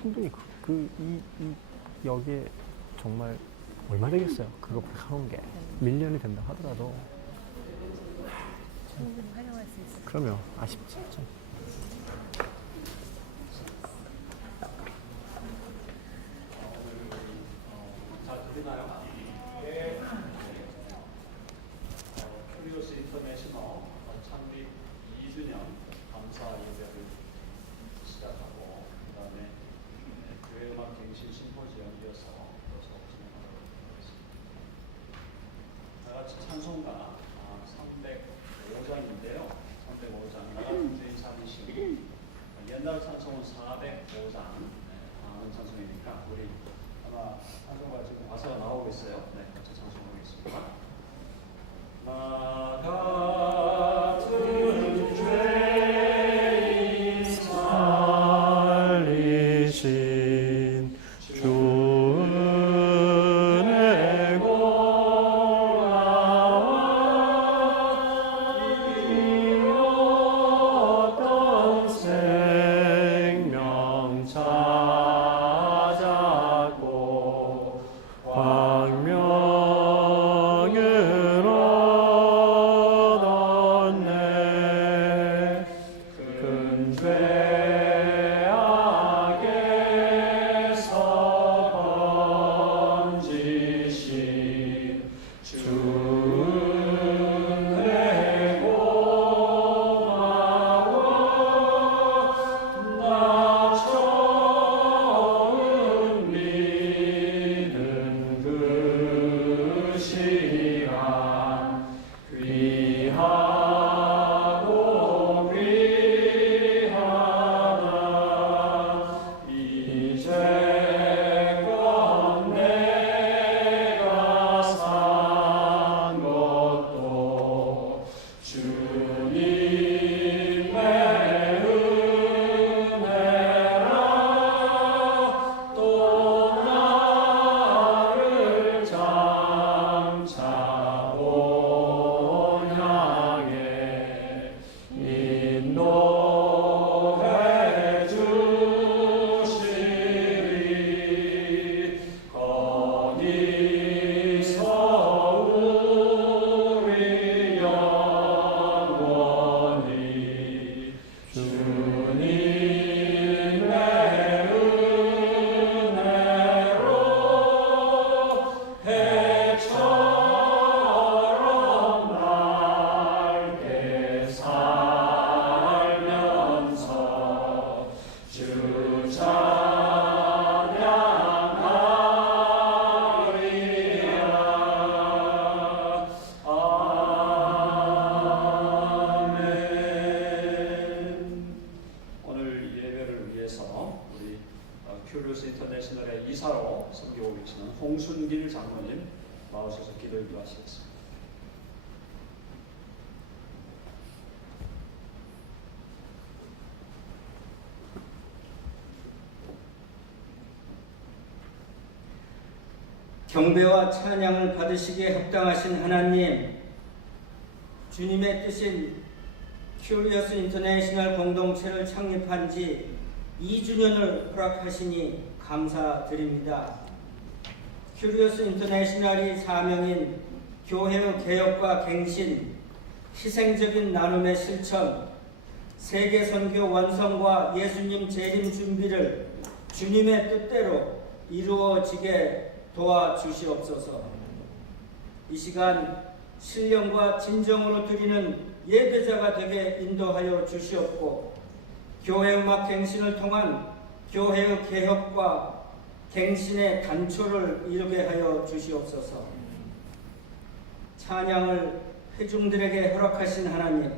충분히 여기에 정말 얼마 되겠어요? 그거 하는 게 밀리언이 된다 하더라도 충분히 활용할 수 있어요. 그러면 아쉽지 좀. 잘 들리나요? 네. 큐리오스 인터내셔널 창립 2주년 감사 예배를 시작하고 그 다음에 교회음악 갱신 심포지엄 이어서 진행하도록 하겠습니다. 다 같이 찬송가 305장인데요. 305장 나같은 주인 찾으시니 옛날 찬송은 405장 많은 찬송이니까 우리 아마 찬송가 지금 가사가 나오고 있어요. 네, 같이 찬송하겠습니다. 나 같은 죄인 살리신 주 은혜 고나와 이루었던 생명 찾았고 광명을 얻었네. 큰 죄악에서 건지신 주 은혜 고마워. 나 처음 믿은 그 시간 귀하고 귀하다. 이제껏 내가 산 것도 주님의 은혜라. 또 나를 장차 본 향해 인도해 주시리. 거기서 우리 영원히 주님의 은혜로 해처럼 밝게 살면서 주 찬양하리라. 아멘. 오늘 예배를 위해서 우리 큐리오스 인터내셔널의 이사로 섬기고 계시는 홍순길 장로님 나오셔서 기도 인도하시겠습니다. 경배와 찬양을 받으시기에 합당하신 하나님, 주님의 뜻인 큐리어스 인터내셔널 공동체를 창립한 지 2주년을 허락하시니 감사드립니다. 큐리어스 인터내셔널이 사명인 교회의 개혁과 갱신, 희생적인 나눔의 실천, 세계 선교 완성과 예수님 재림 준비를 주님의 뜻대로 이루어지게 도와주시옵소서. 이 시간 신령과 진정으로 드리는 예배자가 되게 인도하여 주시옵고, 교회 음악 갱신을 통한 교회의 개혁과 갱신의 단초를 이루게 하여 주시옵소서. 찬양을 회중들에게 허락하신 하나님,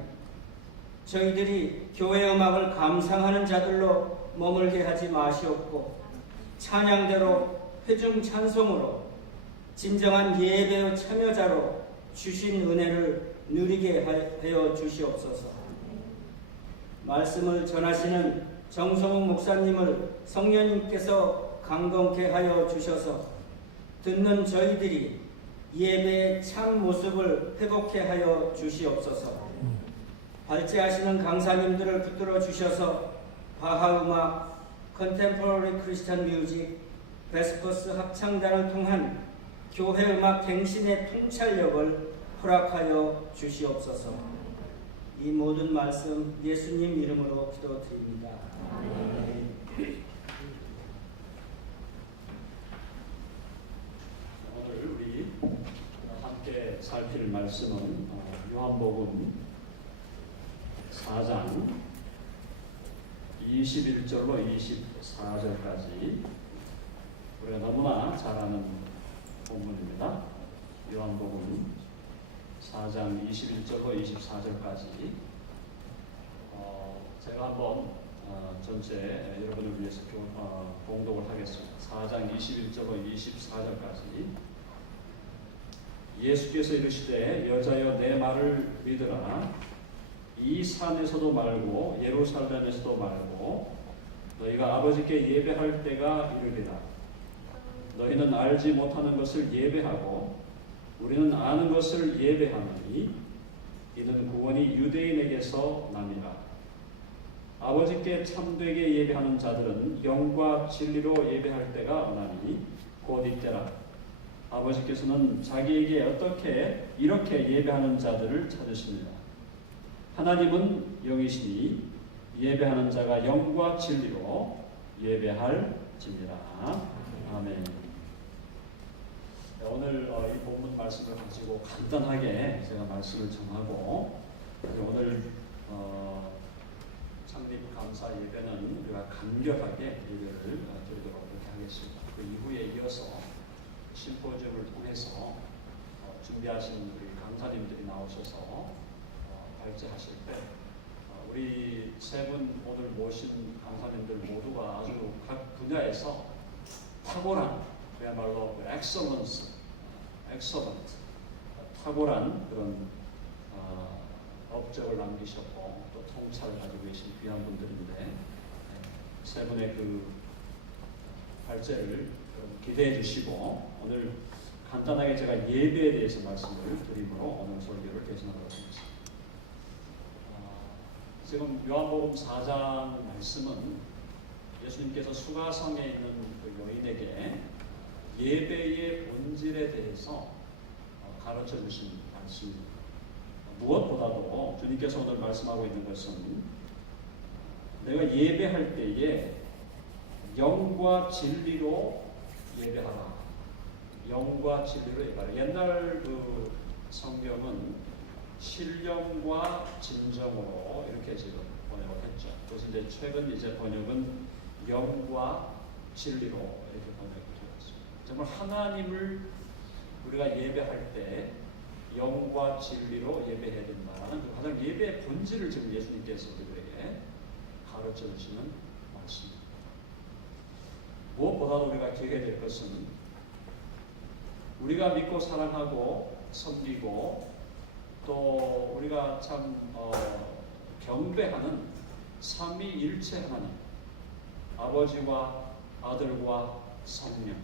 저희들이 교회 음악을 감상하는 자들로 머물게 하지 마시옵고, 찬양대로 회중 찬송으로 진정한 예배의 참여자로 주신 은혜를 누리게 하여 주시옵소서. 말씀을 전하시는 정성욱 목사님을 성령님께서 강건케 하여 주셔서 듣는 저희들이 예배의 참 모습을 회복케 하여 주시옵소서. 발제하시는 강사님들을 붙들어 주셔서 바하음악, 컨템포러리 크리스천 뮤직 베스퍼스 합창단을 통한 교회 음악 갱신의 통찰력을 허락하여 주시옵소서. 이 모든 말씀 예수님 이름으로 기도드립니다. 오늘 우리 함께 살필 말씀은 요한복음 4장 21절로 24절까지 우리가 너무나 잘 아는 본문입니다. 요한복음 4장 21절로 24절까지 제가 한번 전체 여러분을 위해서 봉독을 하겠습니다. 4장 21절로 24절까지 예수께서 이르시되 여자여 내 말을 믿으라. 이 산에서도 말고 예루살렘에서도 말고 너희가 아버지께 예배할 때가 이르리라. 너희는 알지 못하는 것을 예배하고 우리는 아는 것을 예배하노니 이는 구원이 유대인에게서 남이라. 아버지께 참되게 예배하는 자들은 영과 진리로 예배할 때가 오나니 곧 이때라. 아버지께서는 자기에게 어떻게 이렇게 예배하는 자들을 찾으십니다. 하나님은 영이시니 예배하는 자가 영과 진리로 예배할지니라. 아멘. 오늘 이 본문 말씀을 가지고 간단하게 제가 말씀을 전하고 오늘 창립 감사 예배는 우리가 간결하게 예배를 드리도록 그렇게 하겠습니다. 그 이후에 이어서 심포지움을 통해서 준비하신 우리 강사님들이 나오셔서 발제하실 때 우리 세 분 오늘 모신 강사님들 모두가 아주 각 분야에서 탁월한 그야말로 excellent 탁월한 그런 업적을 남기셨고 또 통찰을 가지고 계신 귀한 분들인데 세 분의 그 발제를 기대해 주시고 오늘 간단하게 제가 예배에 대해서 말씀을 드림으로 오늘 설교를 개선하도록 하겠습니다. 지금 요한복음 4장 말씀은 예수님께서 수가성에 있는 그 여인에게 예배의 본질에 대해서 가르쳐 주신 말씀입니다. 무엇보다도 주님께서 오늘 말씀하고 있는 것은 내가 예배할 때에 영과 진리로 예배하라. 영과 진리로 예배하라. 옛날 그 성경은 신령과 진정으로 이렇게 지금 번역을 했죠. 그래서 이제 최근 이제 번역은 영과 진리로 이렇게 번역이 되었습니다. 정말 하나님을 우리가 예배할 때 영과 진리로 예배해야 된다는 그 가장 예배의 본질을 지금 예수님께서 우리에게 가르쳐 주시는 말씀입니다. 무엇보다도 우리가 기억해야 될 것은 우리가 믿고 사랑하고 섬기고 또 우리가 참 경배하는 삼위일체 하나님, 아버지와 아들과 성령,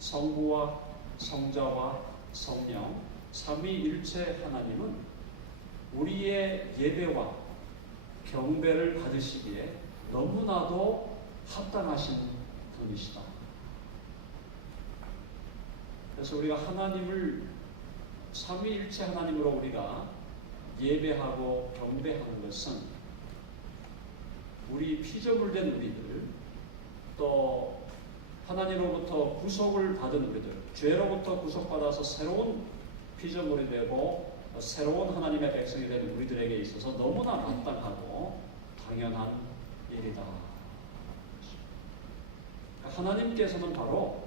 성부와 성자와 성령, 삼위일체 하나님은 우리의 예배와 경배를 받으시기에 너무나도 합당하신 분이시다. 그래서 우리가 하나님을 삼위일체 하나님으로 우리가 예배하고 경배하는 것은 우리 피조물된 우리들 또 하나님으로부터 구속을 받은 우리들 죄로부터 구속받아서 새로운 피조물이 되고 새로운 하나님의 백성이 된 우리들에게 있어서 너무나 마땅하고 당연한 일이다. 하나님께서는 바로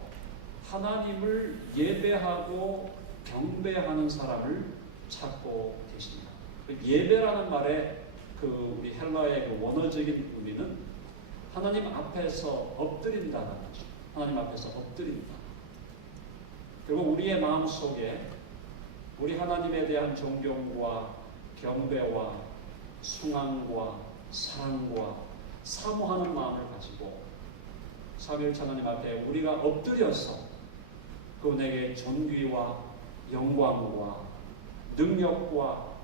하나님을 예배하고 경배하는 사람을 찾고 계십니다. 예배라는 말의 그 우리 헬라의 그 원어적인 의미는 하나님 앞에서 엎드린다는 거죠. 하나님 앞에서 엎드린다. 그리고 우리의 마음 속에 우리 하나님에 대한 존경과 경배와 숭앙과 사랑과 사모하는 마음을 가지고 삼위일체 하나님 앞에 우리가 엎드려서 그분에게 존귀와 영광과 능력과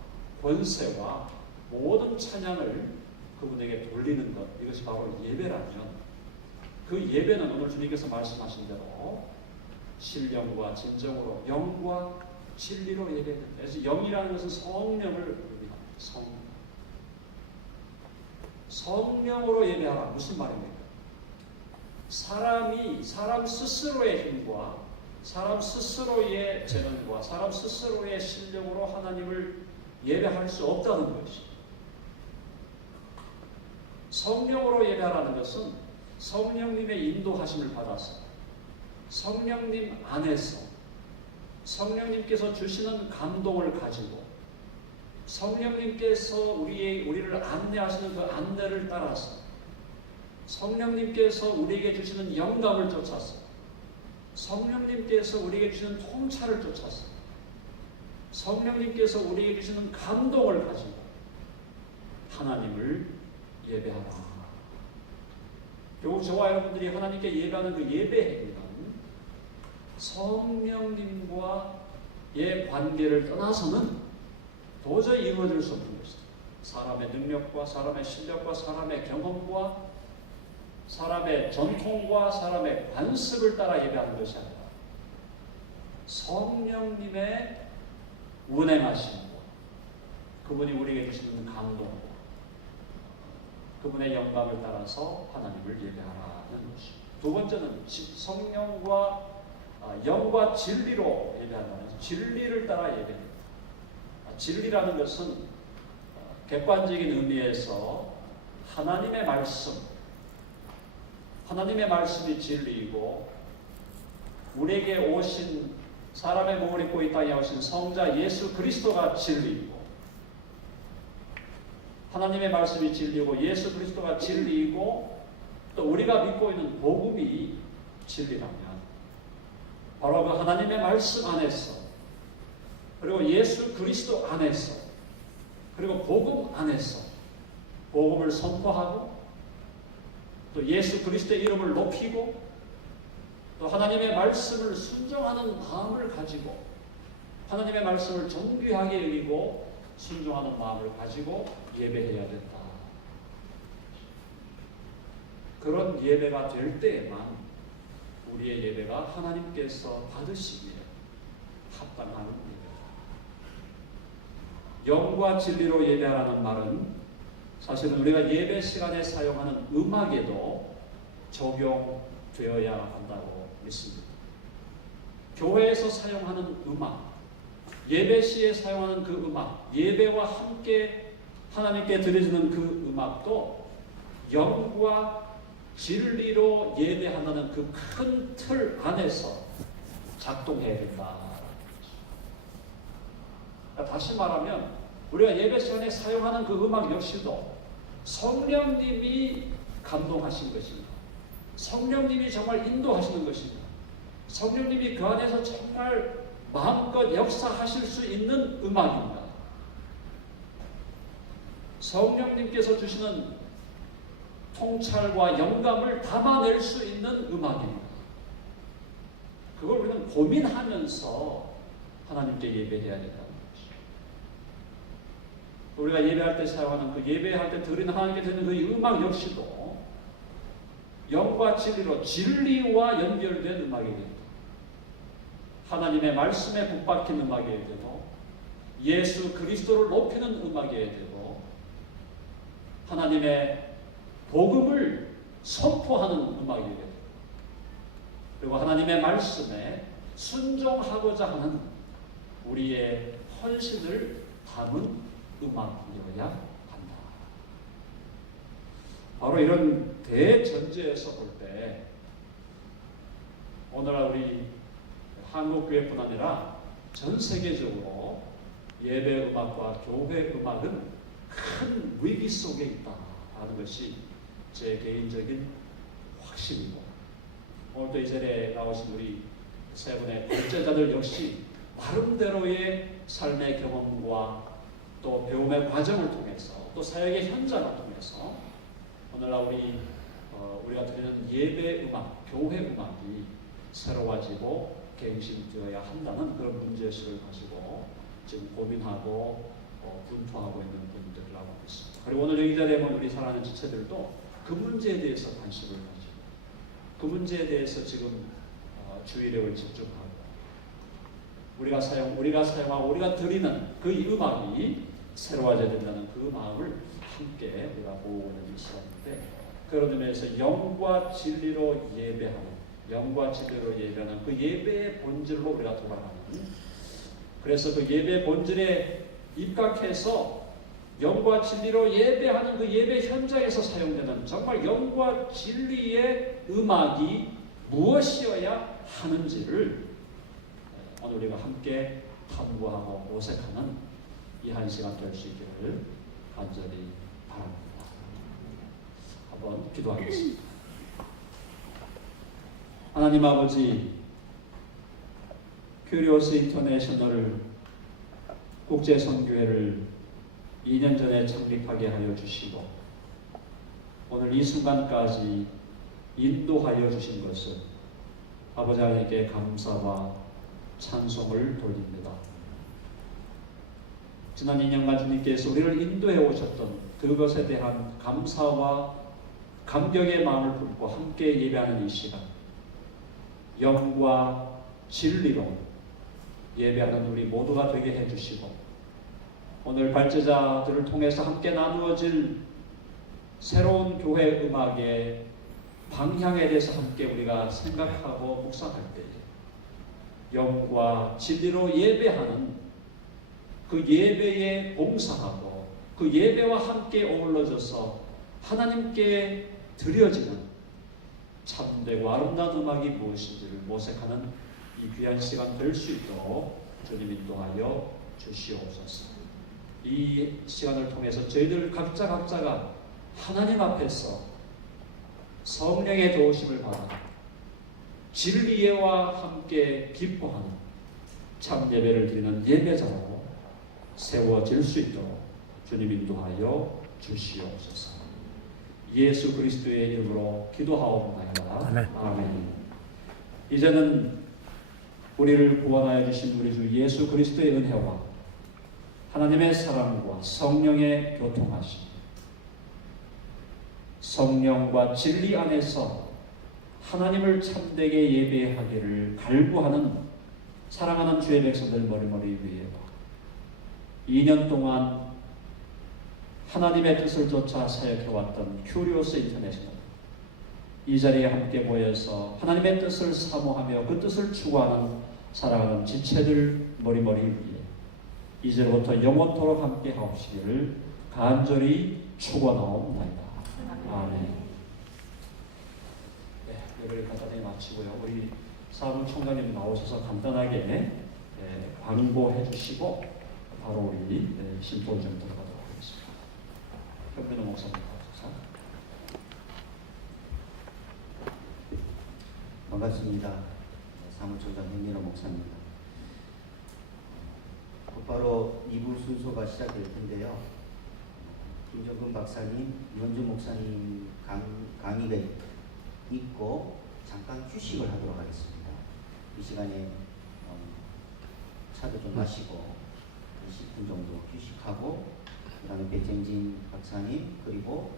권세와 모든 찬양을 그분에게 돌리는 것, 이것이 바로 예배라면 그 예배는 오늘 주님께서 말씀하신 대로 신령과 진정으로 영과 진리로 예배된다. 그래서 영이라는 것은 성령을 의미합니다. 성령으로 예배하라. 무슨 말입니까? 사람 스스로의 힘과 사람 스스로의 재능과 사람 스스로의 실력으로 하나님을 예배할 수 없다는 것이. 성령으로 예배하라는 것은 성령님의 인도하심을 받아서 성령님 안에서 성령님께서 주시는 감동을 가지고 성령님께서 우리를 안내하시는 그 안내를 따라서 성령님께서 우리에게 주시는 영감을 쫓아서 성령님께서 우리에게 주시는 통찰을 쫓아서 성령님께서 우리에게 주시는 감동을 가지고 하나님을 예배하라. 결국 저와 여러분들이 하나님께 예배하는 그 예배 행위는 성령님과의 관계를 떠나서는 도저히 이루어질 수 없는 것이다. 사람의 능력과 사람의 실력과 사람의 경험과 사람의 전통과 사람의 관습을 따라 예배하는 것이 아니라 성령님의 운행하심과 그분이 우리에게 주시는 감동과 그분의 영감을 따라서 하나님을 예배하라는 것이. 두 번째는 성령과 영과 진리로 예배한다는 것이. 진리를 따라 예배합니다. 진리라는 것은 객관적인 의미에서 하나님의 말씀이 진리이고 우리에게 오신 사람의 몸을 입고 이 땅에 오신 성자 예수 그리스도가 진리이고 하나님의 말씀이 진리고 예수 그리스도가 진리이고 또 우리가 믿고 있는 복음이 진리라면 바로 그 하나님의 말씀 안에서 그리고 예수 그리스도 안에서 그리고 복음 안에서 복음을 선포하고 또 예수 그리스도의 이름을 높이고 또 하나님의 말씀을 순종하는 마음을 가지고 하나님의 말씀을 존귀하게 여기고 순종하는 마음을 가지고 예배해야 된다. 그런 예배가 될 때에만 우리의 예배가 하나님께서 받으시기에 합당한 예배다. 영과 진리로 예배하라는 말은 사실은 우리가 예배 시간에 사용하는 음악에도 적용되어야 한다고 믿습니다. 교회에서 사용하는 음악, 예배 시에 사용하는 그 음악, 예배와 함께 하나님께 드려지는 그 음악도 영과 진리로 예배한다는 그 큰 틀 안에서 작동해야 된다. 다시 말하면 우리가 예배 시간에 사용하는 그 음악 역시도 성령님이 감동하신 것입니다. 성령님이 정말 인도하시는 것입니다. 성령님이 그 안에서 정말 마음껏 역사하실 수 있는 음악입니다. 성령님께서 주시는 통찰과 영감을 담아낼 수 있는 음악입니다. 그걸 우리는 고민하면서 하나님께 예배해야 된다는 것이죠. 우리가 예배할 때 사용하는 그 예배할 때 드리는 하나님께 드리는 그 음악 역시도 영과 진리로 진리와 연결된 음악이 됩니다. 하나님의 말씀에 북박힌 음악이어야 되고 예수 그리스도를 높이는 음악이어야 되고 하나님의 복음을 선포하는 음악이어야 되고 그리고 하나님의 말씀에 순종하고자 하는 우리의 헌신을 담은 음악이어야 한다. 바로 이런 대전제에서 볼 때 오늘날 우리 한국교회뿐 아니라 전 세계적으로 예배 음악과 교회 음악은 큰 위기 속에 있다는 것이 제 개인적인 확신이고 오늘도 이 자리에 나오신 우리 세 분의 발제자들 역시 나름대로의 삶의 경험과 또 배움의 과정을 통해서 또 사역의 현장을 통해서 오늘날 우리가 드리는 예배 음악, 교회 음악이 새로워지고 갱신되어야 한다는 그런 문제의식을 가지고 지금 고민하고 분투하고 있는 분들이라고 믿습니다. 그리고 오늘 여기 자리에 온 우리 사랑하는 지체들도 그 문제에 대해서 관심을 가지고 그 문제에 대해서 지금 주의력을 집중하고 우리가 사용하고 우리가 드리는 그 음악이 새로워져야 된다는 그 마음을 함께 우리가 모으는 이 시간인데, 그런 의미에서 영과 진리로 예배하는 그 예배의 본질로 우리가 돌아가는, 그래서 그 예배의 본질에 입각해서 영과 진리로 예배하는 그 예배 현장에서 사용되는 정말 영과 진리의 음악이 무엇이어야 하는지를 오늘 우리가 함께 탐구하고 모색하는 이 한 시간 될 수 있기를 간절히 바랍니다. 한번 기도하겠습니다. 하나님 아버지, 큐리오스 인터내셔널 국제선교회를 2년 전에 창립하게 하여 주시고 오늘 이 순간까지 인도하여 주신 것을 아버지 하나님께 감사와 찬송을 돌립니다. 지난 2년간 주님께서 우리를 인도해 오셨던 그것에 대한 감사와 감격의 마음을 품고 함께 예배하는 이 시간, 영과 진리로 예배하는 우리 모두가 되게 해주시고 오늘 발제자들을 통해서 함께 나누어질 새로운 교회 음악의 방향에 대해서 함께 우리가 생각하고 묵상할 때에 영과 진리로 예배하는 그 예배에 봉사하고 그 예배와 함께 어우러져서 하나님께 드려지는 참되고 아름다운 음악이 무엇인지를 모색하는 이 귀한 시간 될 수 있도록 주님 인도하여 주시옵소서. 이 시간을 통해서 저희들 각자가 하나님 앞에서 성령의 도우심을 받아 진리와 함께 기뻐하는 참 예배를 드리는 예배자로 세워질 수 있도록 주님 인도하여 주시옵소서. 예수 그리스도의 이름으로 기도하옵나이다. 아멘. 아멘. 이제는 우리를 구원하여 주신 우리 주 예수 그리스도의 은혜와 하나님의 사랑과 성령의 교통하심, 성령과 진리 안에서 하나님을 참되게 예배하기를 갈구하는 사랑하는 주의 백성들 머리머리 위에 2년 동안 하나님의 뜻을 쫓아 사역해왔던 큐리오스 인터내셔널, 이 자리에 함께 모여서 하나님의 뜻을 사모하며 그 뜻을 추구하는 사랑하는 지체들 머리머리 위에 이제부터 영원토록 함께 하옵시기를 간절히 축원하옵나이다. 아멘. 네, 예배를 간단히 마치고요. 우리 사무총장님 나오셔서 간단하게 광고해 주시고 바로 우리 심포지엄 들어가도록 하겠습니다. 현민호 목사님 나오셔서. 반갑습니다. 사무총장 현민호 목사입니다. 곧바로 2부 순서가 시작될 텐데요. 김정근 박사님, 이원주 목사님 강의가 있고 잠깐 휴식을 하도록 하겠습니다. 이 시간에 차도 좀 마시고 20분 정도 휴식하고 그 다음에 백정진 박사님 그리고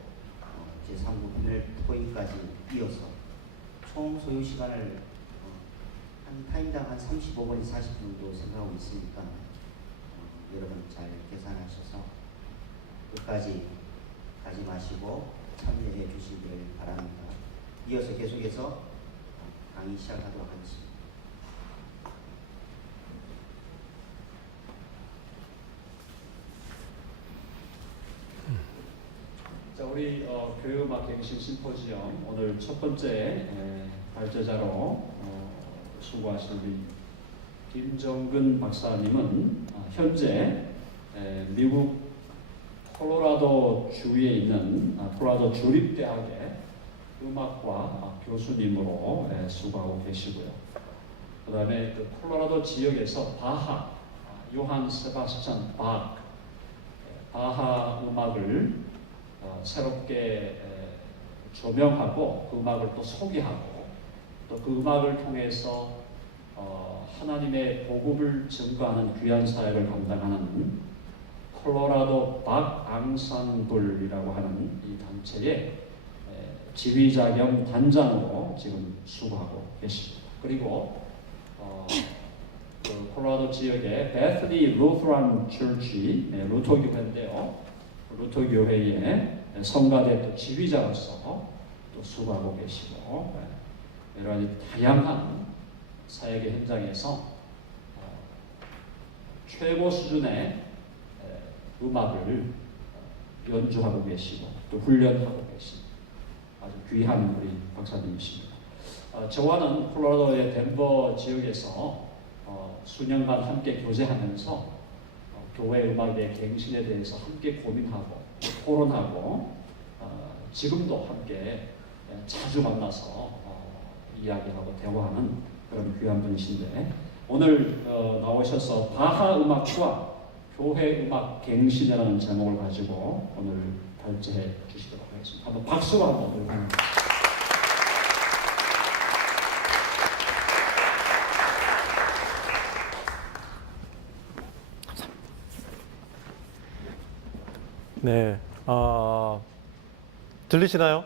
제3부 비밀 포인까지 이어서 총 소요 시간을 한 타임당 한 35분, 40분 정도 생각하고 있으니까 여러분 잘 계산하셔서 끝까지 가지 마시고 참여해 주시기를 바랍니다. 이어서 계속해서 강의 시작하도록 하겠습니다. 자, 우리 교회음악 갱신 심포지엄 오늘 첫 번째 발제자로 수고하시는 우리 김정근 박사님은 현재 미국 콜로라도 주에 있는 콜로라도 주립대학의 음악과 교수님으로 수고하고 계시고요. 그 다음에 그 콜로라도 지역에서 바하, 요한 세바스찬 바하 음악을 새롭게 조명하고 그 음악을 또 소개하고 또 그 음악을 통해서 하나님의 복음을 증거하는 귀한 사역을 감당하는 콜로라도 박 앙상블이라고 하는 이 단체의 지휘자 겸 단장으로 지금 수고하고 계십니다. 그리고 그 콜로라도 지역의 베스리 루트란 철치, 루터 교회인데요. 루터 교회의 성가대 또 지휘자로서 또 수고하고 계시고 여러 가지 다양한 사역의 현장에서 최고 수준의 음악을 연주하고 계시고 또 훈련하고 계신 아주 귀한 우리 박사님이십니다. 저와는 콜로라도의 덴버 지역에서 수년간 함께 교제하면서 교회 음악의 갱신에 대해서 함께 고민하고 토론하고 지금도 함께 자주 만나서 이야기하고 대화하는 그런 귀한 분이신데 오늘 나오셔서 바하 음악과 교회 음악 갱신이라는 제목을 가지고 오늘 발제해 주시도록 하겠습니다. 한번 박수로 한번 드립니다. 네, 들리시나요?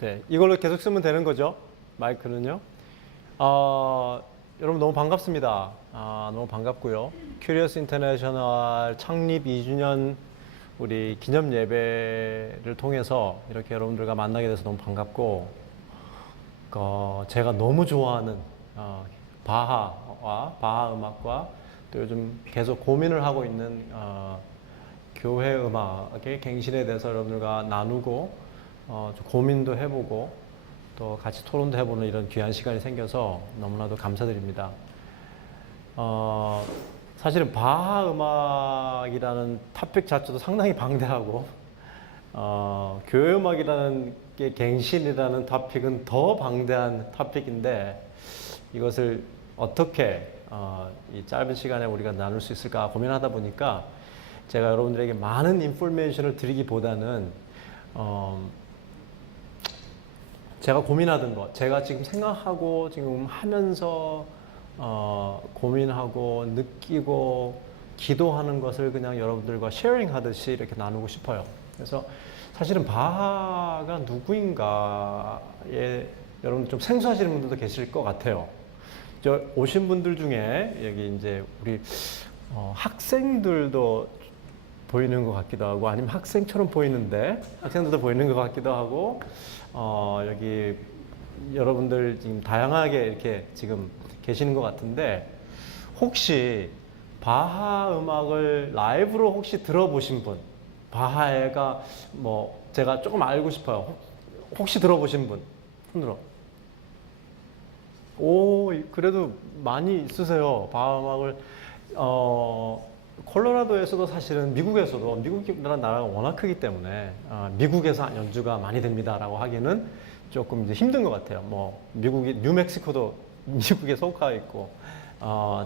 네, 이걸로 계속 쓰면 되는 거죠? 마이크는요? 여러분 너무 반갑습니다. 너무 반갑고요. 큐리어스 인터내셔널 창립 2주년 우리 기념 예배를 통해서 이렇게 여러분들과 만나게 돼서 너무 반갑고, 제가 너무 좋아하는 바하 음악과 또 요즘 계속 고민을 하고 있는 교회 음악의 갱신에 대해서 여러분들과 나누고 좀 고민도 해보고 또 같이 토론도 해보는 이런 귀한 시간이 생겨서 너무나도 감사드립니다. 사실은 바하 음악이라는 토픽 자체도 상당히 방대하고 교회 음악이라는 게 갱신이라는 토픽은 더 방대한 토픽인데 이것을 어떻게 이 짧은 시간에 우리가 나눌 수 있을까 고민하다 보니까 제가 여러분들에게 많은 인포메이션을 드리기보다는 제가 고민하던 것, 제가 지금 생각하고 지금 하면서 고민하고 느끼고 기도하는 것을 그냥 여러분들과 쉐어링 하듯이 이렇게 나누고 싶어요. 그래서 사실은 바하가 누구인가에 여러분 좀 생소하시는 분들도 계실 것 같아요. 오신 분들 중에 여기 이제 우리 학생들도 보이는 것 같기도 하고 아니면 학생처럼 보이는데 학생들도 보이는 것 같기도 하고 여기 여러분들 지금 다양하게 이렇게 지금 계시는 것 같은데 혹시 바하 음악을 라이브로 혹시 들어보신 분, 바하가 뭐 제가 조금 알고 싶어요. 혹시 들어보신 분 손들어. 오, 그래도 많이 있으세요. 바하 음악을 콜로라도에서도 사실은 미국에서도 미국이라는 나라가 워낙 크기 때문에 미국에서 연주가 많이 됩니다라고 하기는 조금 이제 힘든 것 같아요. 뭐 미국이 뉴멕시코도 미국에 속해 있고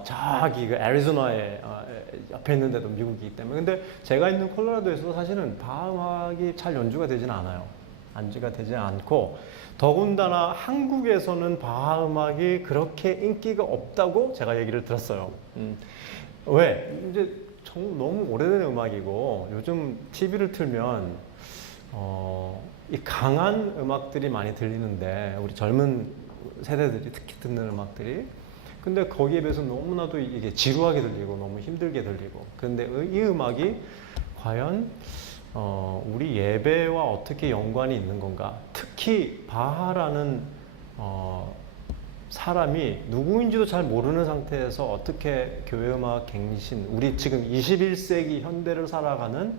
저기 그 애리조나에 옆에 있는데도 미국이기 때문에 근데 제가 있는 콜로라도에서도 사실은 바하 음악이 잘 연주가 되지는 않아요. 연주가 되지 않고 더군다나 한국에서는 바하 음악이 그렇게 인기가 없다고 제가 얘기를 들었어요. 왜? 이제 너무 오래된 음악이고 요즘 TV를 틀면 이 강한 음악들이 많이 들리는데 우리 젊은 세대들이 특히 듣는 음악들이 근데 거기에 비해서 너무나도 이게 지루하게 들리고 너무 힘들게 들리고 그런데 이 음악이 과연 우리 예배와 어떻게 연관이 있는 건가? 특히 바하라는 사람이 누구인지도 잘 모르는 상태에서 어떻게 교회 음악 갱신, 우리 지금 21세기 현대를 살아가는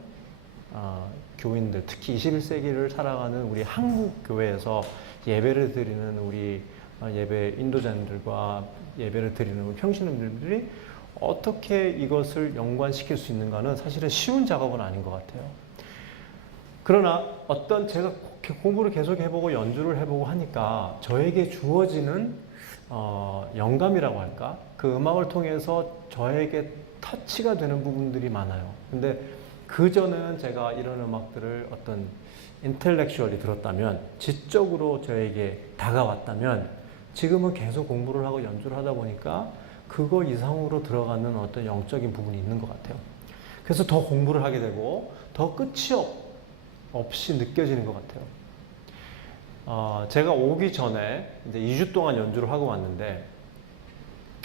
교인들, 특히 21세기를 살아가는 우리 한국 교회에서 예배를 드리는 우리 예배 인도자님들과 예배를 드리는 우리 평신도들이 어떻게 이것을 연관시킬 수 있는가는 사실은 쉬운 작업은 아닌 것 같아요. 그러나 어떤 제가 공부를 계속 해보고 연주를 해보고 하니까 저에게 주어지는 영감이라고 할까? 그 음악을 통해서 저에게 터치가 되는 부분들이 많아요. 근데 그전에는 제가 이런 음악들을 어떤 인텔렉슈얼이 들었다면, 지적으로 저에게 다가왔다면, 지금은 계속 공부를 하고 연주를 하다 보니까 그거 이상으로 들어가는 어떤 영적인 부분이 있는 것 같아요. 그래서 더 공부를 하게 되고 더 끝이 없이 느껴지는 것 같아요. 제가 오기 전에 이제 2주 동안 연주를 하고 왔는데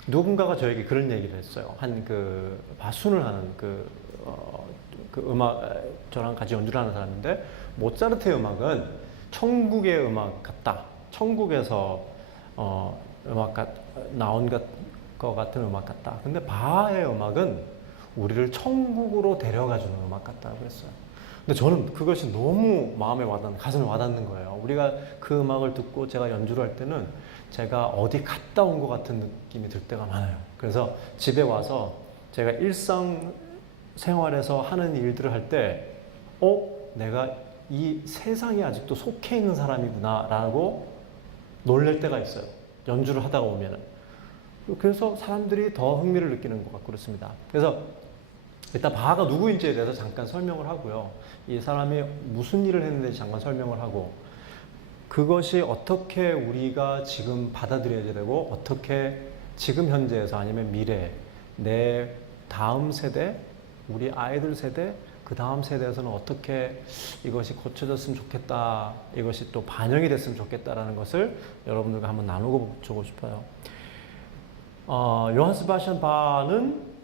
누군가가 저에게 그런 얘기를 했어요. 한 그 바순을 하는 그 음악 저랑 같이 연주를 하는 사람인데 모차르트의 음악은 천국의 음악 같다. 천국에서 나온 것 같은 음악 같다. 근데 바하의 음악은 우리를 천국으로 데려가주는 음악 같다고 그랬어요. 근데 저는 그것이 너무 가슴에 와닿는 거예요. 우리가 그 음악을 듣고 제가 연주를 할 때는 제가 어디 갔다 온 것 같은 느낌이 들 때가 많아요. 그래서 집에 와서 제가 일상생활에서 하는 일들을 할 때, 내가 이 세상에 아직도 속해 있는 사람이구나 라고 놀랄 때가 있어요. 연주를 하다가 오면은. 그래서 사람들이 더 흥미를 느끼는 것 같고 그렇습니다. 그래서 일단 바하가 누구인지에 대해서 잠깐 설명을 하고요. 이 사람이 무슨 일을 했는지 잠깐 설명을 하고 그것이 어떻게 우리가 지금 받아들여야 되고 어떻게 지금 현재에서 아니면 미래 내 다음 세대 우리 아이들 세대 그 다음 세대에서는 어떻게 이것이 고쳐졌으면 좋겠다 이것이 또 반영이 됐으면 좋겠다라는 것을 여러분들과 한번 나누고 보고 싶어요. 요한 세바스찬 바흐는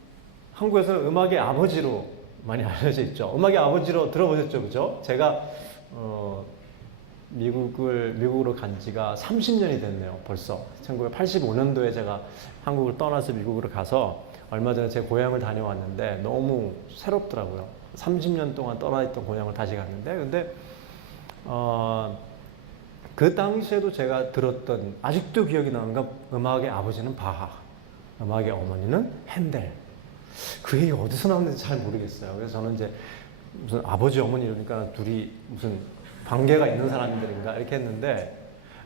한국에서는 음악의 아버지로 많이 알려져 있죠. 음악의 아버지로 들어보셨죠, 그죠? 제가 미국으로 간 지가 30년이 됐네요, 벌써. 1985년도에 제가 한국을 떠나서 미국으로 가서 얼마 전에 제 고향을 다녀왔는데 너무 새롭더라고요. 30년 동안 떠나 있던 고향을 다시 갔는데, 근데 그 당시에도 제가 들었던 아직도 기억이 나는 건 음악의 아버지는 바하, 음악의 어머니는 핸델. 그 얘기 어디서 나왔는지 잘 모르겠어요. 그래서 저는 이제 무슨 아버지 어머니 이러니까 둘이 무슨 관계가 있는 사람들인가 이렇게 했는데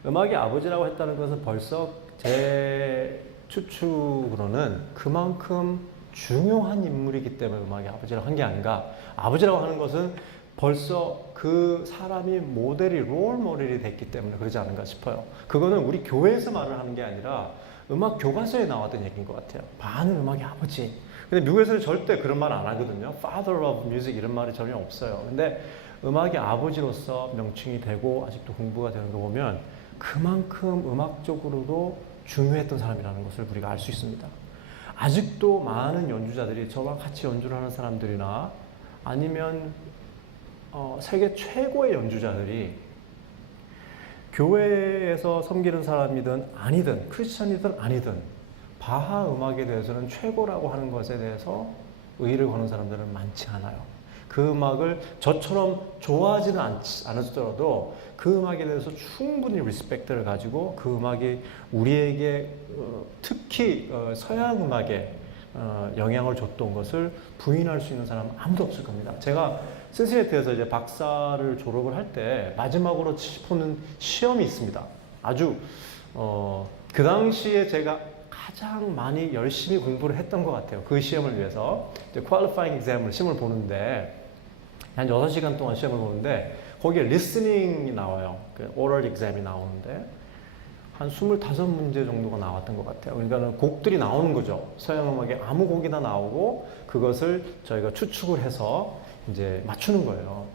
음악의 아버지라고 했다는 것은 벌써 제 추측으로는 그만큼 중요한 인물이기 때문에 음악의 아버지라고 한 게 아닌가. 아버지라고 하는 것은 벌써 그 사람이 롤 모델이 됐기 때문에 그러지 않은가 싶어요. 그거는 우리 교회에서 말을 하는 게 아니라 음악 교과서에 나왔던 얘기인 것 같아요. 바하는 음악의 아버지. 근데 미국에서는 절대 그런 말 안 하거든요. Father of Music 이런 말이 전혀 없어요. 근데 음악의 아버지로서 명칭이 되고 아직도 공부가 되는 거 보면 그만큼 음악적으로도 중요했던 사람이라는 것을 우리가 알 수 있습니다. 아직도 많은 연주자들이 저와 같이 연주를 하는 사람들이나 아니면 세계 최고의 연주자들이 교회에서 섬기는 사람이든 아니든 크리스천이든 아니든 바하 음악에 대해서는 최고라고 하는 것에 대해서 의의를 거는 사람들은 많지 않아요. 그 음악을 저처럼 좋아하지는 않았더라도 그 음악에 대해서 충분히 리스펙트를 가지고 그 음악이 우리에게 특히 서양 음악에 영향을 줬던 것을 부인할 수 있는 사람은 아무도 없을 겁니다. 제가 신시내티에서 이제 박사를 졸업을 할 때 마지막으로 보는 시험이 있습니다. 아주 그 당시에 제가 가장 많이 열심히 공부를 했던 것 같아요. 그 시험을 위해서 qualifying exam을 시험을 보는데 한 6시간 동안 시험을 보는데 거기에 listening이 나와요. 그 oral exam이 나오는데 한 25문제 정도가 나왔던 것 같아요. 그러니까 곡들이 나오는 거죠. 서양 음악에 아무 곡이나 나오고 그것을 저희가 추측을 해서 이제 맞추는 거예요.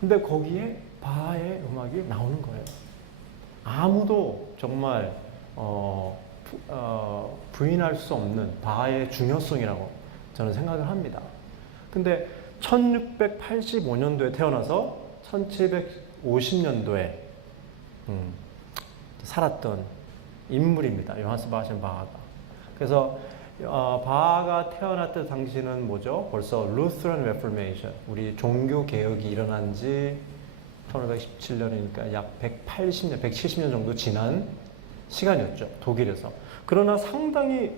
근데 거기에 바하의 음악이 나오는 거예요. 아무도 정말 부인할 수 없는 바하의 중요성이라고 저는 생각을 합니다. 근데 1685년도에 태어나서 1750년도에 살았던 인물입니다. 요한 세바스찬 바하가. 그래서 바하가 태어났던 당시는 뭐죠? 벌써 루테란 레포메이션, 우리 종교 개혁이 일어난 지 1517년이니까 약 180년, 170년 정도 지난 시간이었죠. 독일에서. 그러나 상당히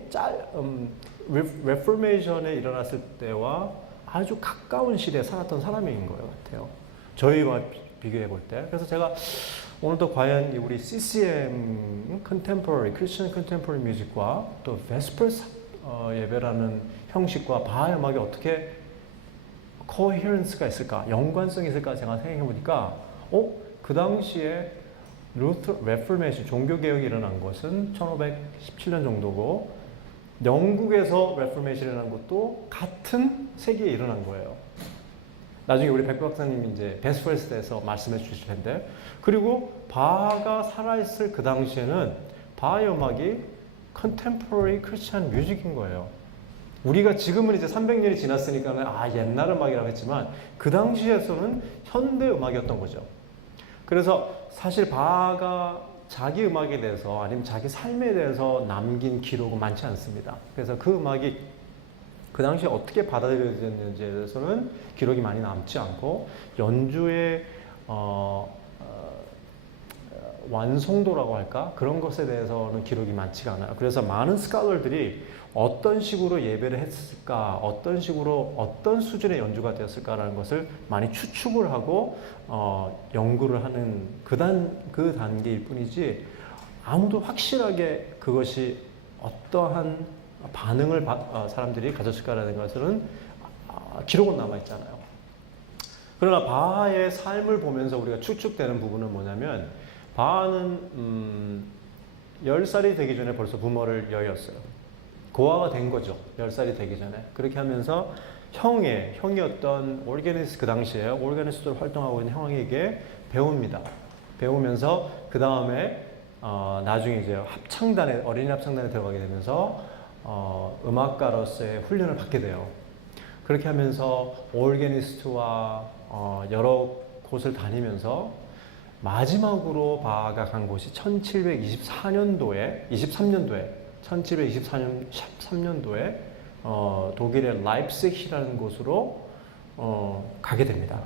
레포메이션에 일어났을 때와 아주 가까운 시대에 살았던 사람인 것 같아요. 저희와 비교해 볼 때. 그래서 제가 오늘도 과연 우리 CCM 컨템포러리, 크리스천 컨템포러리 뮤직과 또 베스퍼스 예배라는 형식과 바하 음악이 어떻게 코헤런스가 있을까, 연관성이 있을까 제가 생각해 보니까 그 당시에 레포메이션, 종교개혁이 일어난 것은 1517년 정도고 영국에서 레포메이션이 일어난 것도 같은 세기에 일어난 거예요. 나중에 우리 백 박사님이 이제 베스트프레스에서 말씀해 주실 텐데, 그리고 바하가 살아있을 그 당시에는 바하의 음악이 컨템포러리 크리스찬 뮤직인 거예요. 우리가 지금은 이제 300년이 지났으니까는 옛날 음악이라고 했지만 그 당시에서는 현대 음악이었던 거죠. 그래서 사실 바하가 자기 음악에 대해서 아니면 자기 삶에 대해서 남긴 기록은 많지 않습니다. 그래서 그 음악이 그 당시에 어떻게 받아들여졌는지에 대해서는 기록이 많이 남지 않고, 연주의 완성도라고 할까? 그런 것에 대해서는 기록이 많지가 않아요. 그래서 많은 스칼러들이 어떤 식으로 예배를 했을까, 어떤 식으로 어떤 수준의 연주가 되었을까라는 것을 많이 추측을 하고 연구를 하는 그 단계일 뿐이지, 아무도 확실하게 그것이 어떠한 반응을 사람들이 가졌을까라는 것은 기록은 남아있잖아요. 그러나 바하의 삶을 보면서 우리가 추측되는 부분은 뭐냐면, 바하는 10살이 되기 전에 벌써 부모를 여의었어요. 고아가 된 거죠. 10살이 되기 전에. 그렇게 하면서 형이었던 오르게니스트, 그 당시에 오르게니스트로 활동하고 있는 형에게 배웁니다. 배우면서 그 다음에 나중에 이제 합창단에, 어린이 합창단에 들어가게 되면서 음악가로서의 훈련을 받게 돼요. 그렇게 하면서 오르게니스트와 여러 곳을 다니면서 마지막으로 바하가 간 곳이 1723년도에 독일의 라입시히라는 곳으로 가게 됩니다.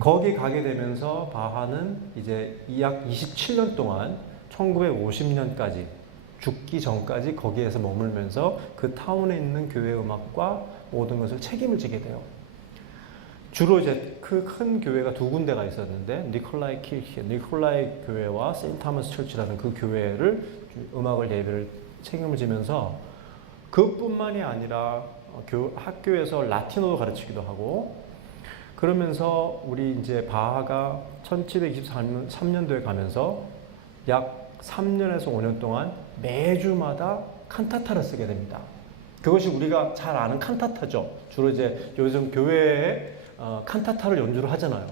거기 가게 되면서 바하는 이제 약 27년 동안 1950년까지 죽기 전까지 거기에서 머물면서 그 타운에 있는 교회 음악과 모든 것을 책임을 지게 돼요. 주로 이제 그 큰 교회가 두 군데가 있었는데, 니콜라이 교회와 세인트 토마스 처치라는 그 교회를 음악을 예배를 책임을 지면서, 그뿐만이 아니라 학교에서 라틴어도 가르치기도 하고, 그러면서 우리 이제 바하가 1723년도에 가면서 약 3년에서 5년 동안 매주마다 칸타타를 쓰게 됩니다. 그것이 우리가 잘 아는 칸타타죠. 주로 이제 요즘 교회에 칸타타를 연주를 하잖아요.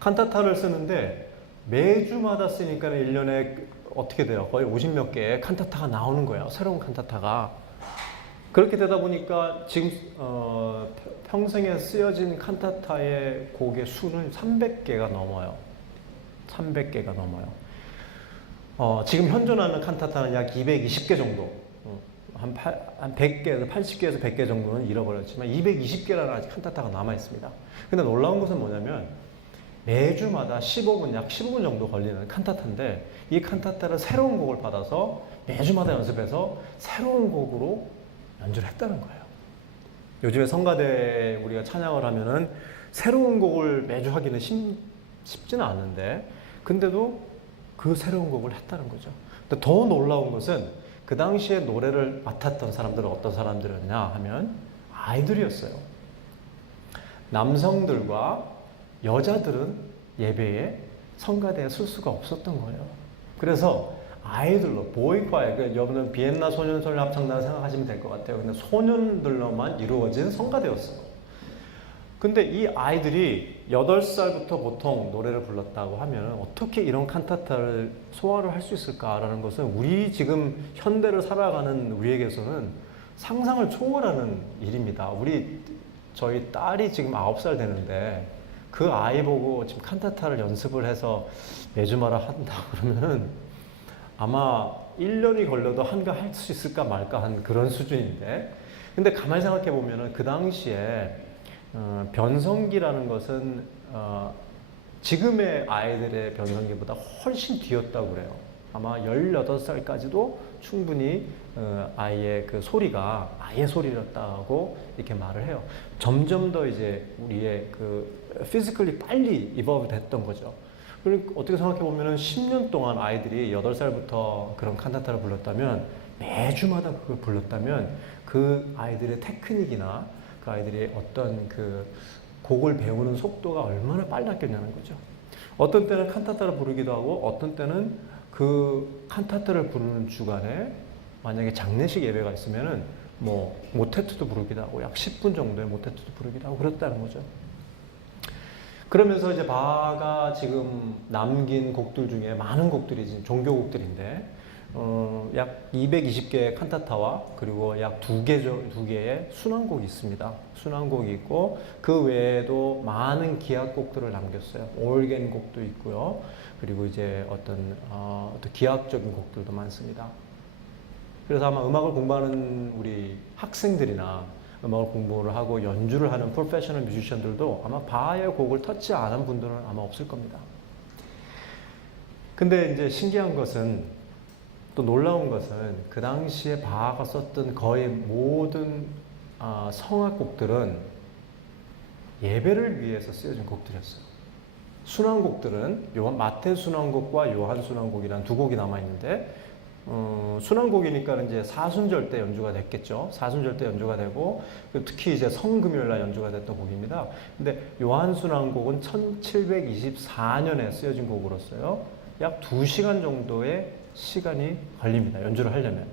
칸타타를 쓰는데 매주마다 쓰니까 1년에 어떻게 돼요? 거의 50몇 개의 칸타타가 나오는 거예요. 새로운 칸타타가. 그렇게 되다 보니까 지금 평생에 쓰여진 칸타타의 곡의 수는 300개가 넘어요. 300개가 넘어요. 지금 현존하는 칸타타는 약 220개 정도. 한 100개에서 80개에서 100개 정도는 잃어버렸지만 220개라는 아직 칸타타가 남아 있습니다. 근데 놀라운 것은 뭐냐면, 매주마다 약 15분 정도 걸리는 칸타타인데, 이 칸타타를 새로운 곡을 받아서 매주마다 연습해서 새로운 곡으로 연주를 했다는 거예요. 요즘에 성가대 우리가 찬양을 하면은 새로운 곡을 매주 하기는 쉽지는 않은데, 근데도 그 새로운 곡을 했다는 거죠. 근데 더 놀라운 것은, 그 당시에 노래를 맡았던 사람들은 어떤 사람들이었냐 하면 아이들이었어요. 남성들과 여자들은 예배에 성가대에 쓸 수가 없었던 거예요. 그래서 아이들로, 보이콰이어, 여러분은 비엔나 소년소녀 합창단을 생각하시면 될 것 같아요. 근데 소년들로만 이루어진 성가대였어요. 근데 이 아이들이 8살부터 보통 노래를 불렀다고 하면 어떻게 이런 칸타타를 소화를 할 수 있을까라는 것은 우리 지금 현대를 살아가는 우리에게서는 상상을 초월하는 일입니다. 저희 딸이 지금 9살 되는데 그 아이 보고 지금 칸타타를 연습을 해서 매주마다 한다 그러면은 아마 1년이 걸려도 한가 할 수 있을까 말까 한 그런 수준인데, 근데 가만히 생각해 보면은 그 당시에 변성기라는 것은 지금의 아이들의 변성기보다 훨씬 뒤였다고 그래요. 아마 18살까지도 충분히 아이의 그 소리가 아이의 소리였다고 이렇게 말을 해요. 점점 더 이제 우리의 그 피지컬이 빨리 이버브 됐던 거죠. 그리고 어떻게 생각해 보면은 10년 동안 아이들이 8살부터 그런 칸타타를 불렀다면, 매주마다 그걸 불렀다면, 그 아이들의 테크닉이나 그 아이들이 어떤 그 곡을 배우는 속도가 얼마나 빨랐겠냐는 거죠. 어떤 때는 칸타타를 부르기도 하고, 어떤 때는 그 칸타타를 부르는 주간에 만약에 장례식 예배가 있으면은 뭐 모테트도 부르기도 하고 약 10분 정도의 모테트도 부르기도 하고 그랬다는 거죠. 그러면서 이제 바하가 지금 남긴 곡들 중에 많은 곡들이 지금 종교곡들인데 약 220개의 칸타타와 그리고 약 두 개의 순환곡이 있습니다. 순환곡이 있고 그 외에도 많은 기악곡들을 남겼어요. 오르겐 곡도 있고요. 그리고 이제 어떤 기악적인 곡들도 많습니다. 그래서 아마 음악을 공부하는 우리 학생들이나 음악을 공부를 하고 연주를 하는 프로페셔널 뮤지션들도 아마 바하의 곡을 터치 안 한 분들은 아마 없을 겁니다. 근데 이제 신기한 것은 또 놀라운 것은 그 당시에 바하가 썼던 거의 모든 성악곡들은 예배를 위해서 쓰여진 곡들이었어요. 순환곡들은 마태 순환곡과 요한 순환곡이라는 두 곡이 남아 있는데 순환곡이니까 이제 사순절 때 연주가 됐겠죠. 사순절 때 연주가 되고 특히 이제 성금요일 날 연주가 됐던 곡입니다. 근데 요한 순환곡은 1724년에 쓰여진 곡으로서요. 약 2시간 정도의 시간이 걸립니다. 연주를 하려면.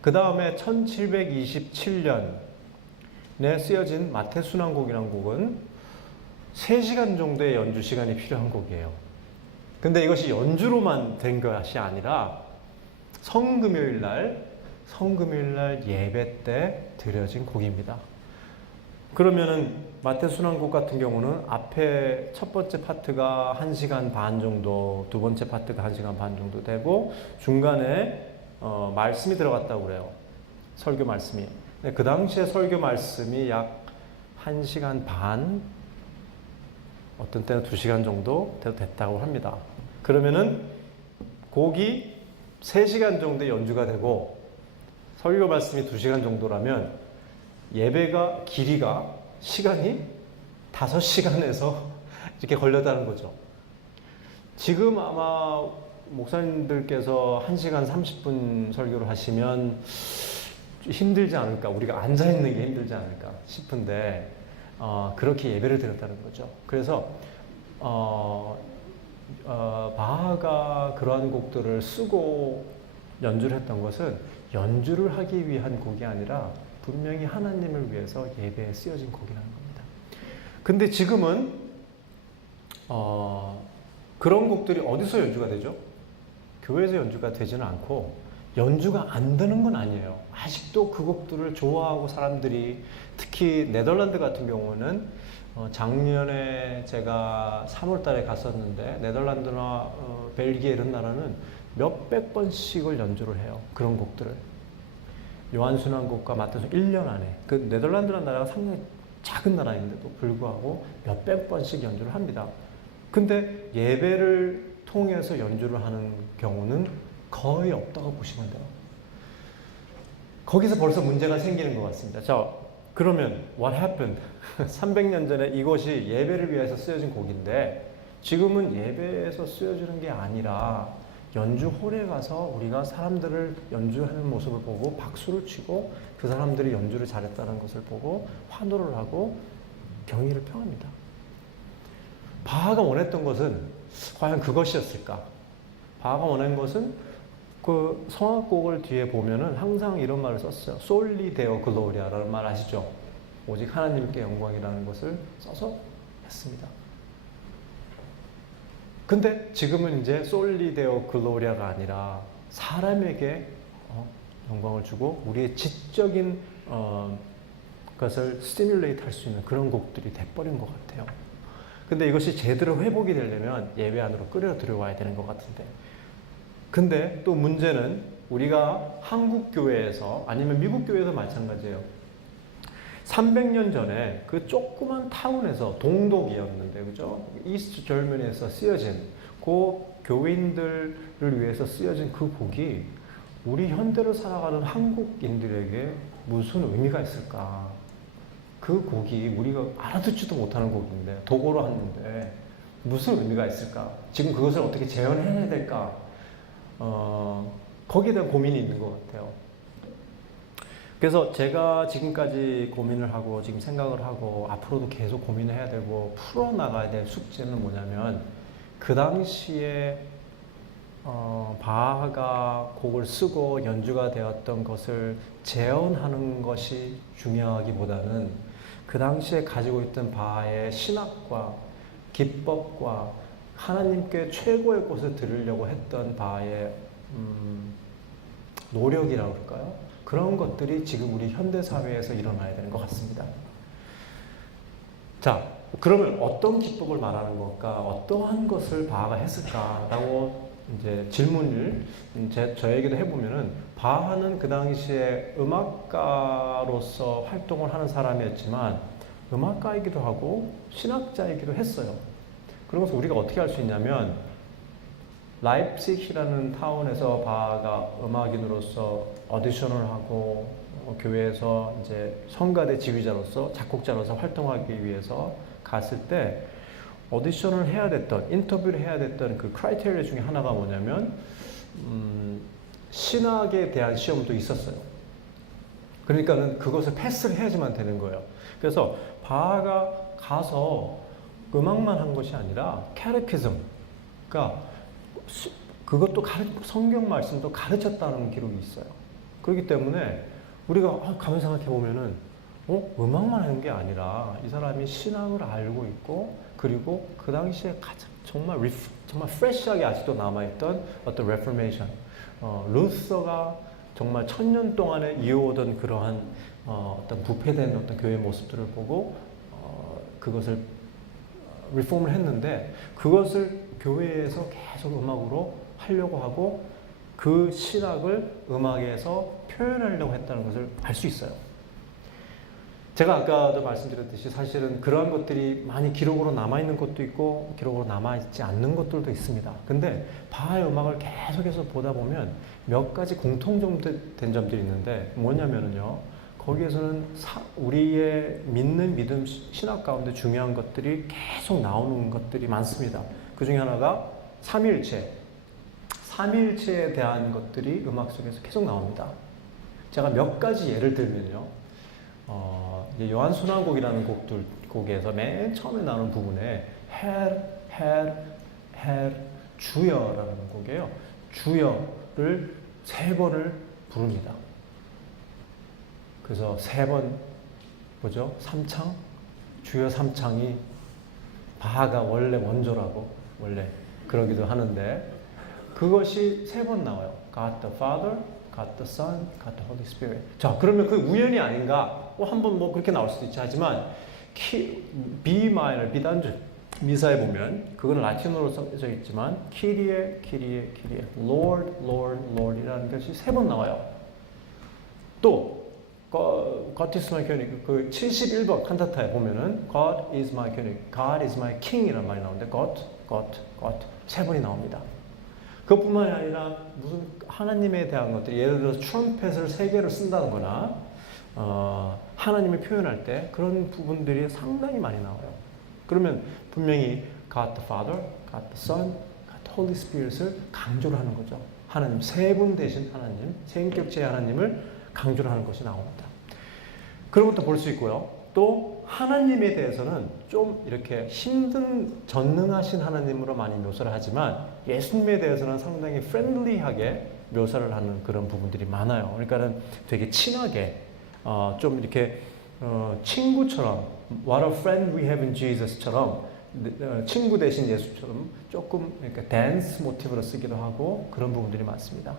그 다음에 1727년에 쓰여진 마태 순환곡이라는 곡은 3시간 정도의 연주 시간이 필요한 곡이에요. 근데 이것이 연주로만 된 것이 아니라 성금요일 날 예배 때 드려진 곡입니다. 그러면은 마태 순환곡 같은 경우는 앞에 첫 번째 파트가 1시간 반 정도, 두 번째 파트가 1시간 반 정도 되고 중간에 말씀이 들어갔다고 그래요. 설교 말씀이. 그 당시에 설교 말씀이 약 1시간 반, 어떤 때는 2시간 정도 됐다고 합니다. 그러면은 곡이 3시간 정도 연주가 되고 설교 말씀이 2시간 정도라면 예배가 시간이 5시간에서 이렇게 걸렸다는 거죠. 지금 아마 목사님들께서 1시간 30분 설교를 하시면 힘들지 않을까, 우리가 앉아있는 게 힘들지 않을까 싶은데 그렇게 예배를 드렸다는 거죠. 그래서 바하가 그러한 곡들을 쓰고 연주를 했던 것은 연주를 하기 위한 곡이 아니라 분명히 하나님을 위해서 예배에 쓰여진 곡이라는 겁니다. 근데 지금은 그런 곡들이 어디서 연주가 되죠? 교회에서 연주가 되지는 않고 연주가 안 되는 건 아니에요. 아직도 그 곡들을 좋아하고 사람들이, 특히 네덜란드 같은 경우는 작년에 제가 3월 달에 갔었는데 네덜란드나 벨기에 이런 나라는 몇백 번씩을 연주를 해요. 그런 곡들을. 요한순환곡과 마태순환 1년 안에. 그 네덜란드라는 나라가 상당히 작은 나라인데도 불구하고 몇백 번씩 연주를 합니다. 근데 예배를 통해서 연주를 하는 경우는 거의 없다고 보시면 돼요. 거기서 벌써 문제가 생기는 것 같습니다. 자, 그러면 what happened? 300년 전에 이것이 예배를 위해서 쓰여진 곡인데 지금은 예배에서 쓰여지는 게 아니라 연주홀에 가서 우리가 사람들을 연주하는 모습을 보고 박수를 치고 그 사람들이 연주를 잘했다는 것을 보고 환호를 하고 경의를 표합니다. 바하가 원했던 것은 과연 그것이었을까? 바하가 원한 것은 그 성악곡을 뒤에 보면은 항상 이런 말을 썼어요. 솔리 데오 글로리아라는 말 아시죠? 오직 하나님께 영광이라는 것을 써서 했습니다. 근데 지금은 이제 솔리 데오 글로리아가 아니라 사람에게 영광을 주고 우리의 지적인 것을 스티뮬레이트 할 수 있는 그런 곡들이 돼버린 것 같아요. 근데 이것이 제대로 회복이 되려면 예배 안으로 끌어 들여와야 되는 것 같은데, 근데 또 문제는 우리가 한국 교회에서 아니면 미국 교회에서 마찬가지예요. 300년 전에 그 조그만 타운에서 동독이었는데, 그죠? 이스트 절면에서 쓰여진 그 교인들을 위해서 쓰여진 그 곡이 우리 현대를 살아가는 한국인들에게 무슨 의미가 있을까? 그 곡이 우리가 알아듣지도 못하는 곡인데, 도고로 하는데 무슨 의미가 있을까? 지금 그것을 어떻게 재현해야 될까? 거기에 대한 고민이 있는 것 같아요. 그래서 제가 지금까지 고민을 하고 지금 생각을 하고 앞으로도 계속 고민을 해야 되고 풀어나가야 될 숙제는 뭐냐면 그 당시에 바하가 곡을 쓰고 연주가 되었던 것을 재현하는 것이 중요하기보다는 그 당시에 가지고 있던 바하의 신학과 기법과 하나님께 최고의 곳을 들으려고 했던 바하의 노력이라고 할까요? 그런 것들이 지금 우리 현대 사회에서 일어나야 되는 것 같습니다. 자, 그러면 어떤 기법을 말하는 걸까? 어떠한 것을 바하가 했을까라고 이제 질문을 저에게도 해보면은, 바하는 그 당시에 음악가로서 활동을 하는 사람이었지만 음악가이기도 하고 신학자이기도 했어요. 그러면서 우리가 어떻게 할 수 있냐면, 라입시히라는 타운에서 바하가 음악인으로서 오디션을 하고 교회에서 이제 성가대 지휘자로서 작곡자로서 활동하기 위해서 갔을 때 오디션을 해야 됐던, 인터뷰를 해야 됐던 그 크라이테리아 중에 하나가 뭐냐면 신학에 대한 시험도 있었어요. 그러니까는 그것을 패스를 해야지만 되는 거예요. 그래서 바하가 가서 음악만 한 것이 아니라 캐테키즘, 그러니까 그것도 성경 말씀도 가르쳤다는 기록이 있어요. 그렇기 때문에 우리가 가만히 생각해 보면은 음악만 하는 게 아니라 이 사람이 신학을 알고 있고, 그리고 그 당시에 가장 정말 프레시하게 아직도 남아있던 어떤 레포메이션, 루서가 정말 1000년 동안에 이어오던 그러한 어떤 부패된 어떤 교회 모습들을 보고 그것을 리폼을 했는데, 그것을 교회에서 계속 음악으로 하려고 하고 그 신학을 음악에서 표현하려고 했다는 것을 알 수 있어요. 제가 아까도 말씀드렸듯이 사실은 그러한 것들이 많이 기록으로 남아있는 것도 있고 기록으로 남아있지 않는 것들도 있습니다. 근데 바하의 음악을 계속해서 보다 보면 몇 가지 공통된 점들이 있는데, 뭐냐면요, 거기에서는 우리의 믿는 믿음 신학 가운데 중요한 것들이 계속 나오는 것들이 많습니다. 그 중에 하나가 삼위일체에 대한 것들이 음악 속에서 계속 나옵니다. 제가 몇 가지 예를 들면요, 요한순환곡이라는 곡에서 맨 처음에 나오는 부분에 주여라는 곡이에요. 주여를 3번을 부릅니다. 그래서 3번 뭐죠? 3창? 주여 3창이 바하가 원래 원조라고 원래 그러기도 하는데, 그것이 3번 나와요. God the Father, God the Son, God the Holy Spirit. 자, 그러면 그 우연이 아닌가? 한번 뭐 그렇게 나올 수도 있지. 하지만 B 마이너, 비단주 미사에 보면 그건 라틴어로 써져 있지만 키리에, Lord, Lord, Lord이라는 것이 3번 나와요. 또 God is my king, 그 71번 칸타타에 보면은 God is my king, God is my king이라는 말이 나오는데 God 3번이 나옵니다. 그것뿐만이 아니라 무슨 하나님에 대한 것들, 예를 들어서 트럼펫을 3개를 쓴다는 거나 하나님을 표현할 때 그런 부분들이 상당히 많이 나와요. 그러면 분명히 God the Father, God the Son, God the Holy Spirit을 강조를 하는 거죠. 하나님, 3분 대신 하나님, 생격체의 하나님을 강조를 하는 것이 나옵니다. 그런 것도 볼 수 있고요. 또 하나님에 대해서는 좀 이렇게 힘든 전능하신 하나님으로 많이 묘사를 하지만 예수님에 대해서는 상당히 프렌들리하게 묘사를 하는 그런 부분들이 많아요. 그러니까는 되게 친하게 좀 이렇게 친구처럼 What a friend we have in Jesus처럼 친구 대신 예수처럼 조금 이렇게 댄스 모티브로 쓰기도 하고 그런 부분들이 많습니다.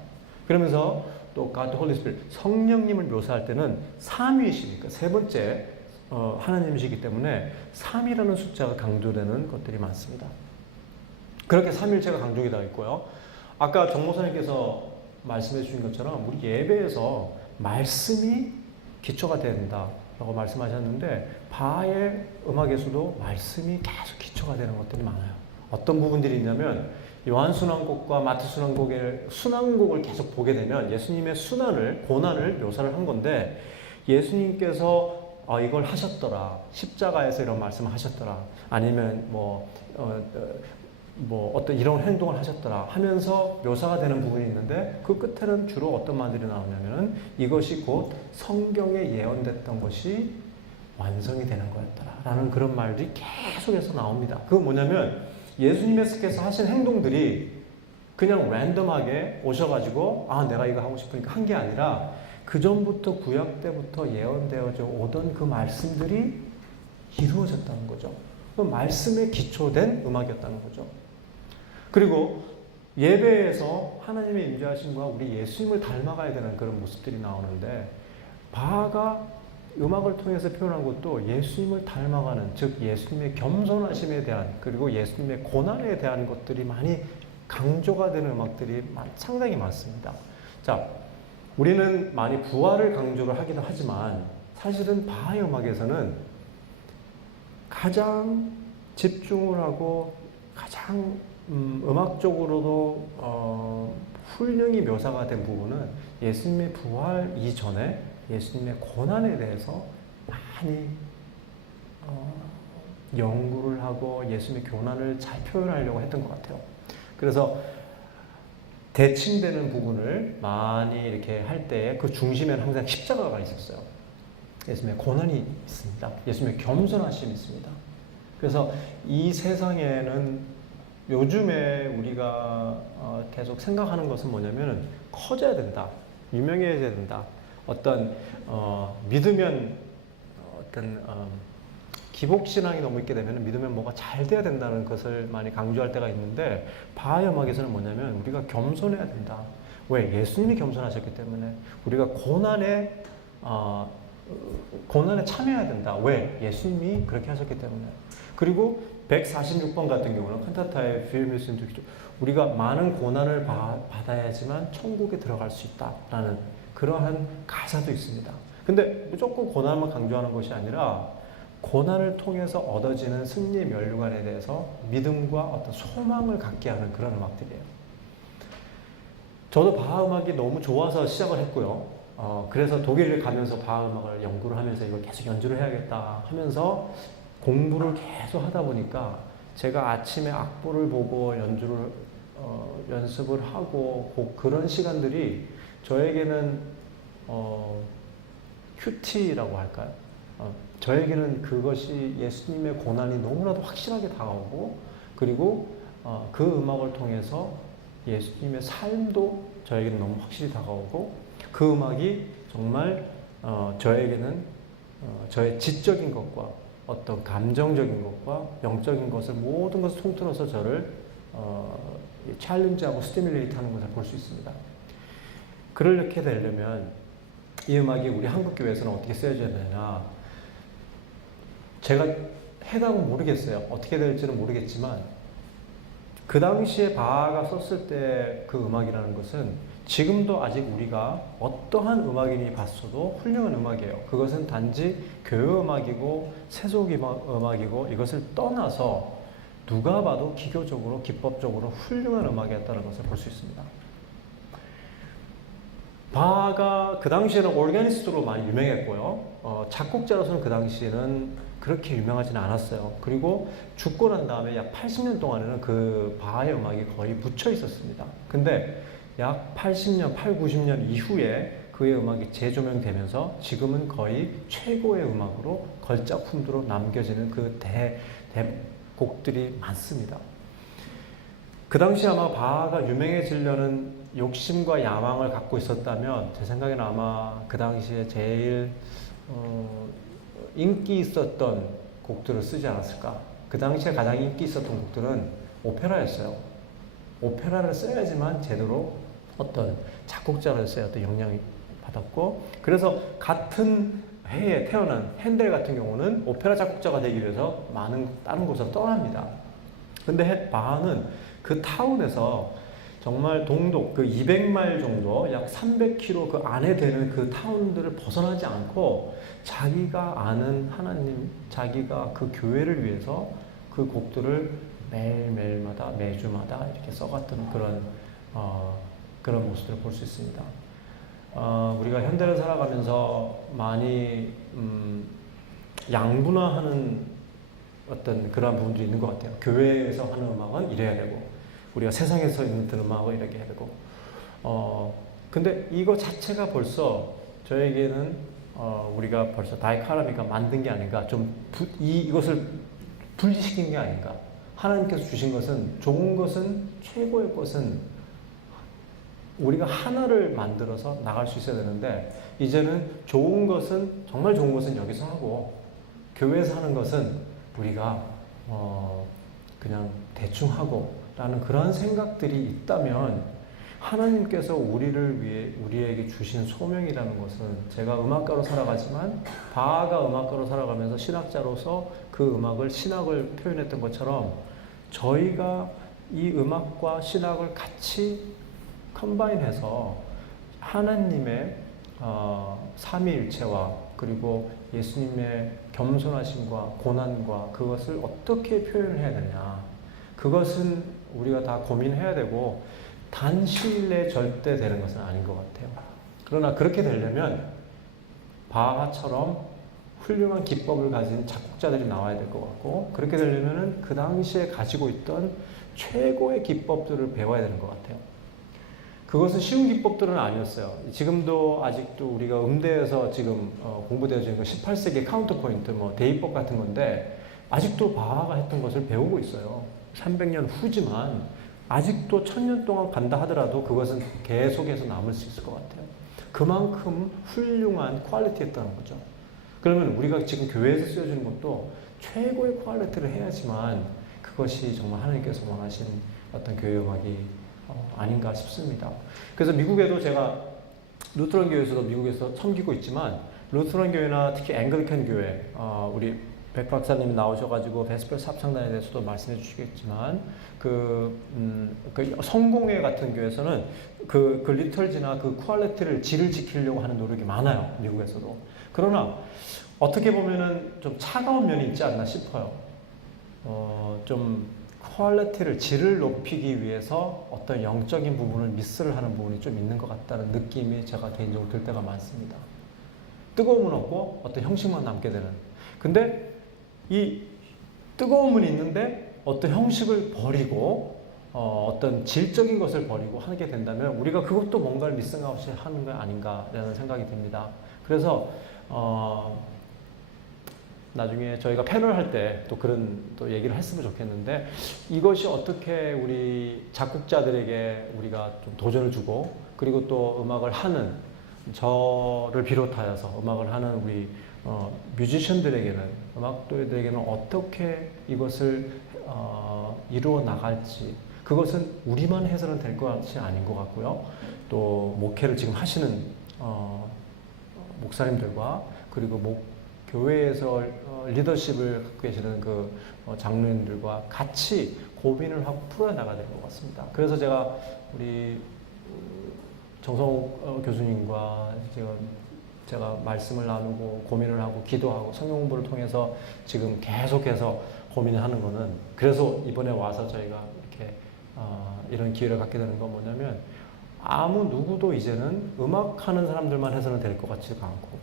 그러면서 또 God the Holy Spirit, 성령님을 묘사할 때는 삼위이시니까 3번째 하나님이시기 때문에 3이라는 숫자가 강조되는 것들이 많습니다. 그렇게 삼위일체가 강조가 되어 있고요. 아까 정 목사님께서 말씀해 주신 것처럼 우리 예배에서 말씀이 기초가 된다라고 말씀하셨는데, 바하의 음악에서도 말씀이 계속 기초가 되는 것들이 많아요. 어떤 부분들이 있냐면 요한순환곡과 마태순환곡의 순환곡을 계속 보게 되면 예수님의 고난을 묘사를 한 건데, 예수님께서 이걸 하셨더라, 십자가에서 이런 말씀을 하셨더라, 아니면 어떤 이런 행동을 하셨더라 하면서 묘사가 되는 부분이 있는데, 그 끝에는 주로 어떤 말들이 나오냐면은 이것이 곧 성경에 예언됐던 것이 완성이 되는 거였더라 라는 그런 말들이 계속해서 나옵니다. 그건 뭐냐면 예수님께서 하신 행동들이 그냥 랜덤하게 오셔가지고 아 내가 이거 하고 싶으니까 한 게 아니라 그 전부터 구약 때부터 예언되어져 오던 그 말씀들이 이루어졌다는 거죠. 그 말씀에 기초된 음악이었다는 거죠. 그리고 예배에서 하나님의 임재하심과 우리 예수님을 닮아가야 되는 그런 모습들이 나오는데 바하가 음악을 통해서 표현한 것도 예수님을 닮아가는, 즉 예수님의 겸손하심에 대한 그리고 예수님의 고난에 대한 것들이 많이 강조가 되는 음악들이 상당히 많습니다. 자, 우리는 많이 부활을 강조를 하기도 하지만 사실은 바하의 음악에서는 가장 집중을 하고 가장 음악적으로도 훌륭히 묘사가 된 부분은 예수님의 부활 이전에 예수님의 고난에 대해서 많이 연구를 하고 예수님의 고난을 잘 표현하려고 했던 것 같아요. 그래서 대칭되는 부분을 많이 이렇게 할 때에 그 중심에는 항상 십자가가 있었어요. 예수님의 고난이 있습니다. 예수님의 겸손하심이 있습니다. 그래서 이 세상에는 요즘에 우리가 계속 생각하는 것은 뭐냐면은 커져야 된다, 유명해져야 된다, 어떤 믿으면 어떤 기복신앙이 너무 있게 되면 믿으면 뭐가 잘 돼야 된다는 것을 많이 강조할 때가 있는데 바하의 음악에서는 뭐냐면 우리가 겸손해야 된다. 왜? 예수님이 겸손하셨기 때문에 우리가 고난에 참여해야 된다. 왜? 예수님이 그렇게 하셨기 때문에. 그리고 146번 같은 경우는 칸타타의 필미스 우리가 많은 고난을 받아야지만 천국에 들어갈 수 있다라는 그러한 가사도 있습니다. 근데 무조건 고난만 강조하는 것이 아니라 고난을 통해서 얻어지는 승리의 면류관에 대해서 믿음과 어떤 소망을 갖게 하는 그런 음악들이에요. 저도 바하 음악이 너무 좋아서 시작을 했고요. 그래서 독일을 가면서 바하 음악을 연구를 하면서 이걸 계속 연주를 해야겠다 하면서 공부를 계속 하다 보니까 제가 아침에 악보를 보고 연습을 하고 그런 시간들이 저에게는 큐티라고 할까요? 저에게는 그것이 예수님의 고난이 너무나도 확실하게 다가오고 그리고 그 음악을 통해서 예수님의 삶도 저에게는 너무 확실히 다가오고 그 음악이 정말 저에게는 저의 지적인 것과 어떤 감정적인 것과 영적인 것을 모든 것을 통틀어서 저를 챌린지하고 스티뮬레이트 하는 것을 볼 수 있습니다. 그렇게 되려면 이 음악이 우리 한국교회에서는 어떻게 쓰여져야 되냐, 제가 해답은 모르겠어요. 어떻게 될지는 모르겠지만 그 당시에 바하가 썼을 때 그 음악이라는 것은 지금도 아직 우리가 어떠한 음악인이 봤어도 훌륭한 음악이에요. 그것은 단지 교회 음악이고 세속 음악이고 이것을 떠나서 누가 봐도 기교적으로 기법적으로 훌륭한 음악이었다는 것을 볼 수 있습니다. 바하가 그 당시에는 오르가니스트로 많이 유명했고요. 작곡자로서는 그 당시에는 그렇게 유명하지는 않았어요. 그리고 죽고 난 다음에 약 80년 동안에는 그 바하의 음악이 거의 묻혀 있었습니다. 근데 약 80년, 90년 이후에 그의 음악이 재조명되면서 지금은 거의 최고의 음악으로 걸작품으로 남겨지는 그 대곡들이 많습니다. 그 당시 아마 바하가 유명해지려는 욕심과 야망을 갖고 있었다면 제 생각에는 아마 그 당시에 제일 인기 있었던 곡들을 쓰지 않았을까. 그 당시에 가장 인기 있었던 곡들은 오페라였어요. 오페라를 써야지만 제대로 어떤 작곡자를 써야 어떤 영향을 받았고, 그래서 같은 해에 태어난 핸델 같은 경우는 오페라 작곡자가 되기 위해서 많은 다른 곳으로 떠납니다. 근데 바하는 그 타운에서 정말 동독 그 200마일 정도 약 300km 그 안에 되는 그 타운들을 벗어나지 않고 자기가 아는 하나님, 자기가 그 교회를 위해서 그 곡들을 매일매일마다 매주마다 이렇게 써갔던 그런 모습들을 볼 수 있습니다. 우리가 현대를 살아가면서 많이 양분화하는 어떤 그러한 부분들이 있는 것 같아요. 교회에서 하는 음악은 이래야 되고 우리가 세상에서 있는 음악은 이렇게 해야 되고 근데 이거 자체가 벌써 저에게는 우리가 벌써 다이카라미가 만든 게 아닌가, 좀 이것을 분리시킨 게 아닌가. 하나님께서 주신 것은 좋은 것은 최고의 것은 우리가 하나를 만들어서 나갈 수 있어야 되는데 이제는 좋은 것은 정말 좋은 것은 여기서 하고 교회에서 하는 것은 우리가 그냥 대충 하고 라는 그런 생각들이 있다면 하나님께서 우리를 위해 우리에게 주신 소명이라는 것은 제가 음악가로 살아가지만 바하가 음악가로 살아가면서 신학자로서 그 신학을 표현했던 것처럼 저희가 이 음악과 신학을 같이 컴바인해서 하나님의 삼위일체와 그리고 예수님의 겸손하심과 고난과 그것을 어떻게 표현을 해야 되냐 그것은 우리가 다 고민해야 되고 단시일 내에 절대 되는 것은 아닌 것 같아요. 그러나 그렇게 되려면 바하처럼 훌륭한 기법을 가진 작곡자들이 나와야 될 것 같고 그렇게 되려면 그 당시에 가지고 있던 최고의 기법들을 배워야 되는 것 같아요. 그것은 쉬운 기법들은 아니었어요. 지금도 아직도 우리가 음대에서 지금 공부되어져 있는 18세기 카운터 포인트, 대입법 같은 건데 아직도 바하가 했던 것을 배우고 있어요. 300년 후지만 아직도 1000년 동안 간다 하더라도 그것은 계속해서 남을 수 있을 것 같아요. 그만큼 훌륭한 퀄리티였다는 거죠. 그러면 우리가 지금 교회에서 쓰여주는 것도 최고의 퀄리티를 해야지만 그것이 정말 하나님께서 원하신 어떤 교회 음악이 아닌가 싶습니다. 그래서 미국에도 제가 루터런 교회에서도 미국에서 섬기고 있지만 루터런 교회나 특히 앵글리칸 교회 우리 백 박사님이 나오셔가지고 베스퍼스 합창단에 대해서도 말씀해 주시겠지만 그 성공회 같은 교회에서는 그 리털지나 그 퀄리티를 질을 지키려고 하는 노력이 많아요. 미국에서도. 그러나 어떻게 보면은 좀 차가운 면이 있지 않나 싶어요. 좀 퀄리티를 질을 높이기 위해서 어떤 영적인 부분을 미스를 하는 부분이 좀 있는 것 같다는 느낌이 제가 개인적으로 들 때가 많습니다. 뜨거움은 없고 어떤 형식만 남게 되는. 근데 이 뜨거움은 있는데 어떤 형식을 버리고 어떤 질적인 것을 버리고 하게 된다면 우리가 그것도 뭔가를 미스하지 하는 거 아닌가라는 생각이 듭니다. 그래서 나중에 저희가 패널 할 때 또 그런 또 얘기를 했으면 좋겠는데 이것이 어떻게 우리 작곡자들에게 우리가 좀 도전을 주고 그리고 또 음악을 하는 저를 비롯하여서 음악을 하는 우리 뮤지션들에게는 음악도들에게는 어떻게 이것을 이루어 나갈지 그것은 우리만 해서는 될 것이 아닌 것 같고요. 또 목회를 지금 하시는 목사님들과 그리고 교회에서 리더십을 갖고 계시는 그 장로님들과 같이 고민을 하고 풀어나가야 될 것 같습니다. 그래서 제가 우리 정성욱 교수님과 지금 제가 말씀을 나누고 고민을 하고 기도하고 성경 공부를 통해서 지금 계속해서 고민을 하는 거는 그래서 이번에 와서 저희가 이렇게 이런 기회를 갖게 되는 건 뭐냐면 아무 누구도 이제는 음악하는 사람들만 해서는 될 것 같지가 않고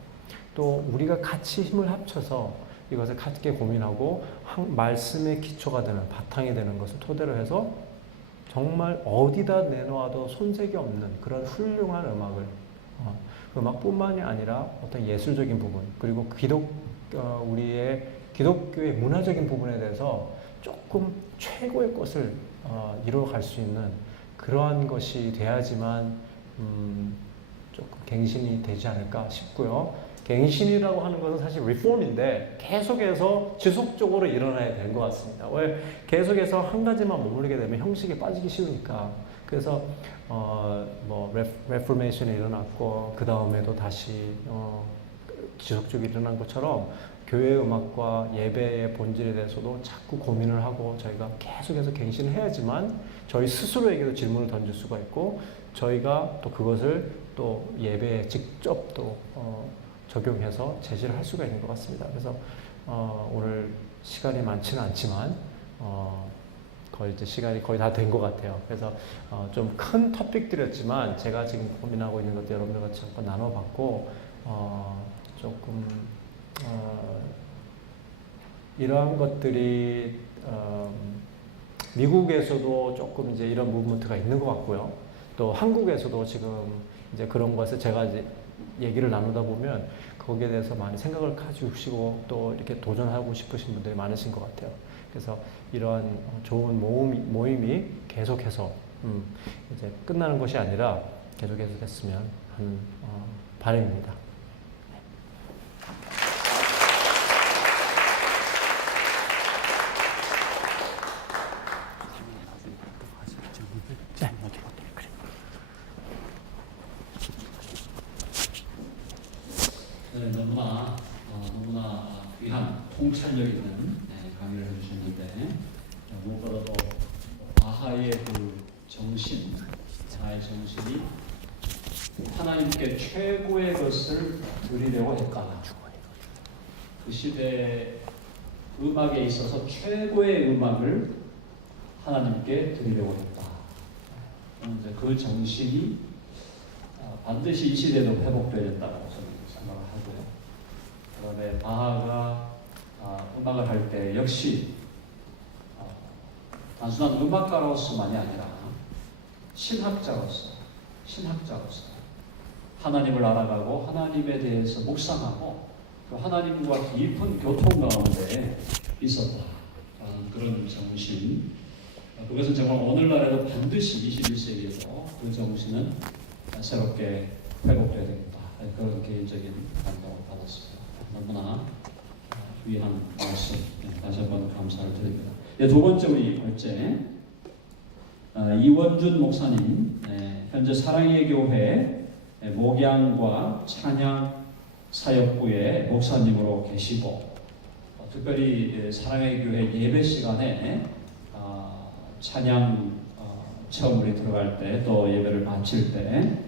또 우리가 같이 힘을 합쳐서 이것을 같이 고민하고 말씀의 기초가 되는 바탕이 되는 것을 토대로 해서 정말 어디다 내놓아도 손색이 없는 그런 훌륭한 음악을 음악뿐만이 아니라 어떤 예술적인 부분 그리고 우리의 기독교의 문화적인 부분에 대해서 조금 최고의 것을 이루어갈 수 있는 그러한 것이 돼야지만 조금 갱신이 되지 않을까 싶고요. 갱신이라고 하는 것은 사실 리폼인데 계속해서 지속적으로 일어나야 되는 것 같습니다. 왜 계속해서 한 가지만 머무르게 되면 형식에 빠지기 쉬우니까. 그래서 레포메이션이 일어났고 그 다음에도 다시 지속적으로 일어난 것처럼 교회 음악과 예배의 본질에 대해서도 자꾸 고민을 하고 저희가 계속해서 갱신을 해야지만 저희 스스로에게도 질문을 던질 수가 있고 저희가 또 그것을 또 예배에 직접 또 적용해서 제시를 할 수가 있는 것 같습니다. 그래서 오늘 시간이 많지는 않지만 거의 이제 시간이 거의 다 된 것 같아요. 그래서 좀 큰 토픽들이었지만 제가 지금 고민하고 있는 것도 여러분들 같이 한번 나눠봤고 조금 이러한 것들이 미국에서도 조금 이제 이런 무브먼트가 있는 것 같고요. 또 한국에서도 지금 이제 그런 것을 제가 이제 얘기를 나누다 보면 거기에 대해서 많이 생각을 가지시고 또 이렇게 도전하고 싶으신 분들이 많으신 것 같아요. 그래서 이러한 좋은 모임이 계속해서 이제 끝나는 것이 아니라 계속해서 됐으면 하는 바람입니다. 네, 너무나 귀한 통찰력 있는 강의를 해주셨는데 무엇보다도 바하의 그 정신, 바하의 정신이 하나님께 최고의 것을 드리려고 했다. 그 시대 음악에 있어서 최고의 음악을 하나님께 드리려고 했다. 이제 그 정신이 반드시 이 시대도 회복되어야 된다고 저는 생각을 하고요. 그다음에 바하가 음악을 할 때 역시 단순한 음악가로서만이 아니라 신학자로서 하나님을 알아가고 하나님에 대해서 묵상하고 그 하나님과 깊은 교통 가운데 있었다. 그런 정신. 그것은 정말 오늘날에도 반드시 21세기에도 그 정신은 새롭게 회복되어야 되겠다. 그런 개인적인 감동을 받았습니다. 너무나 귀한 말씀 다시 한번 감사를 드립니다. 두 번째 우리 발제 이원준 목사님 현재 사랑의 교회 목양과 찬양 사역부의 목사님으로 계시고 특별히 사랑의 교회 예배 시간에 찬양 처음 우리 들어갈 때 또 예배를 마칠 때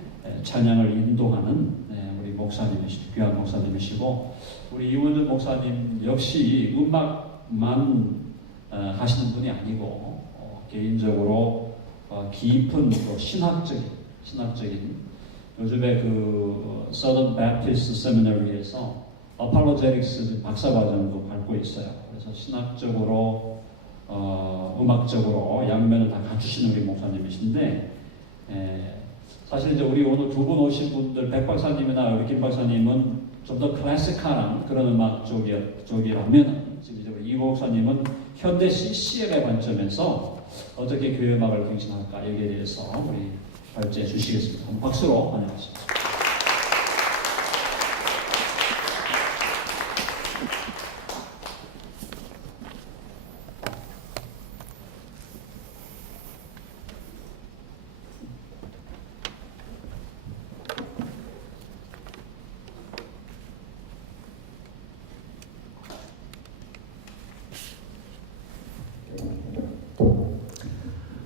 찬양을 인도하는 우리 목사님이시고 귀한 목사님이시고 우리 이원준 목사님 역시 음악만 하시는 분이 아니고 개인적으로 깊은 또 신학적인 요즘에 그 Southern Baptist Seminary에서 Apologetics 박사과정도 밟고 있어요. 그래서 신학적으로 음악적으로 양면을 다 갖추시는 우리 목사님이신데 사실 이제 우리 오늘 두 분 오신 분들 백 박사님이나 우리 김 박사님은 좀 더 클래식한 그런 음악 쪽이라면 지금 이 목사님은 현대 CCM의 관점에서 어떻게 교회 음악을 갱신할까 여기에 대해서 우리 발제해 주시겠습니다. 한번 박수로 환영하십니다.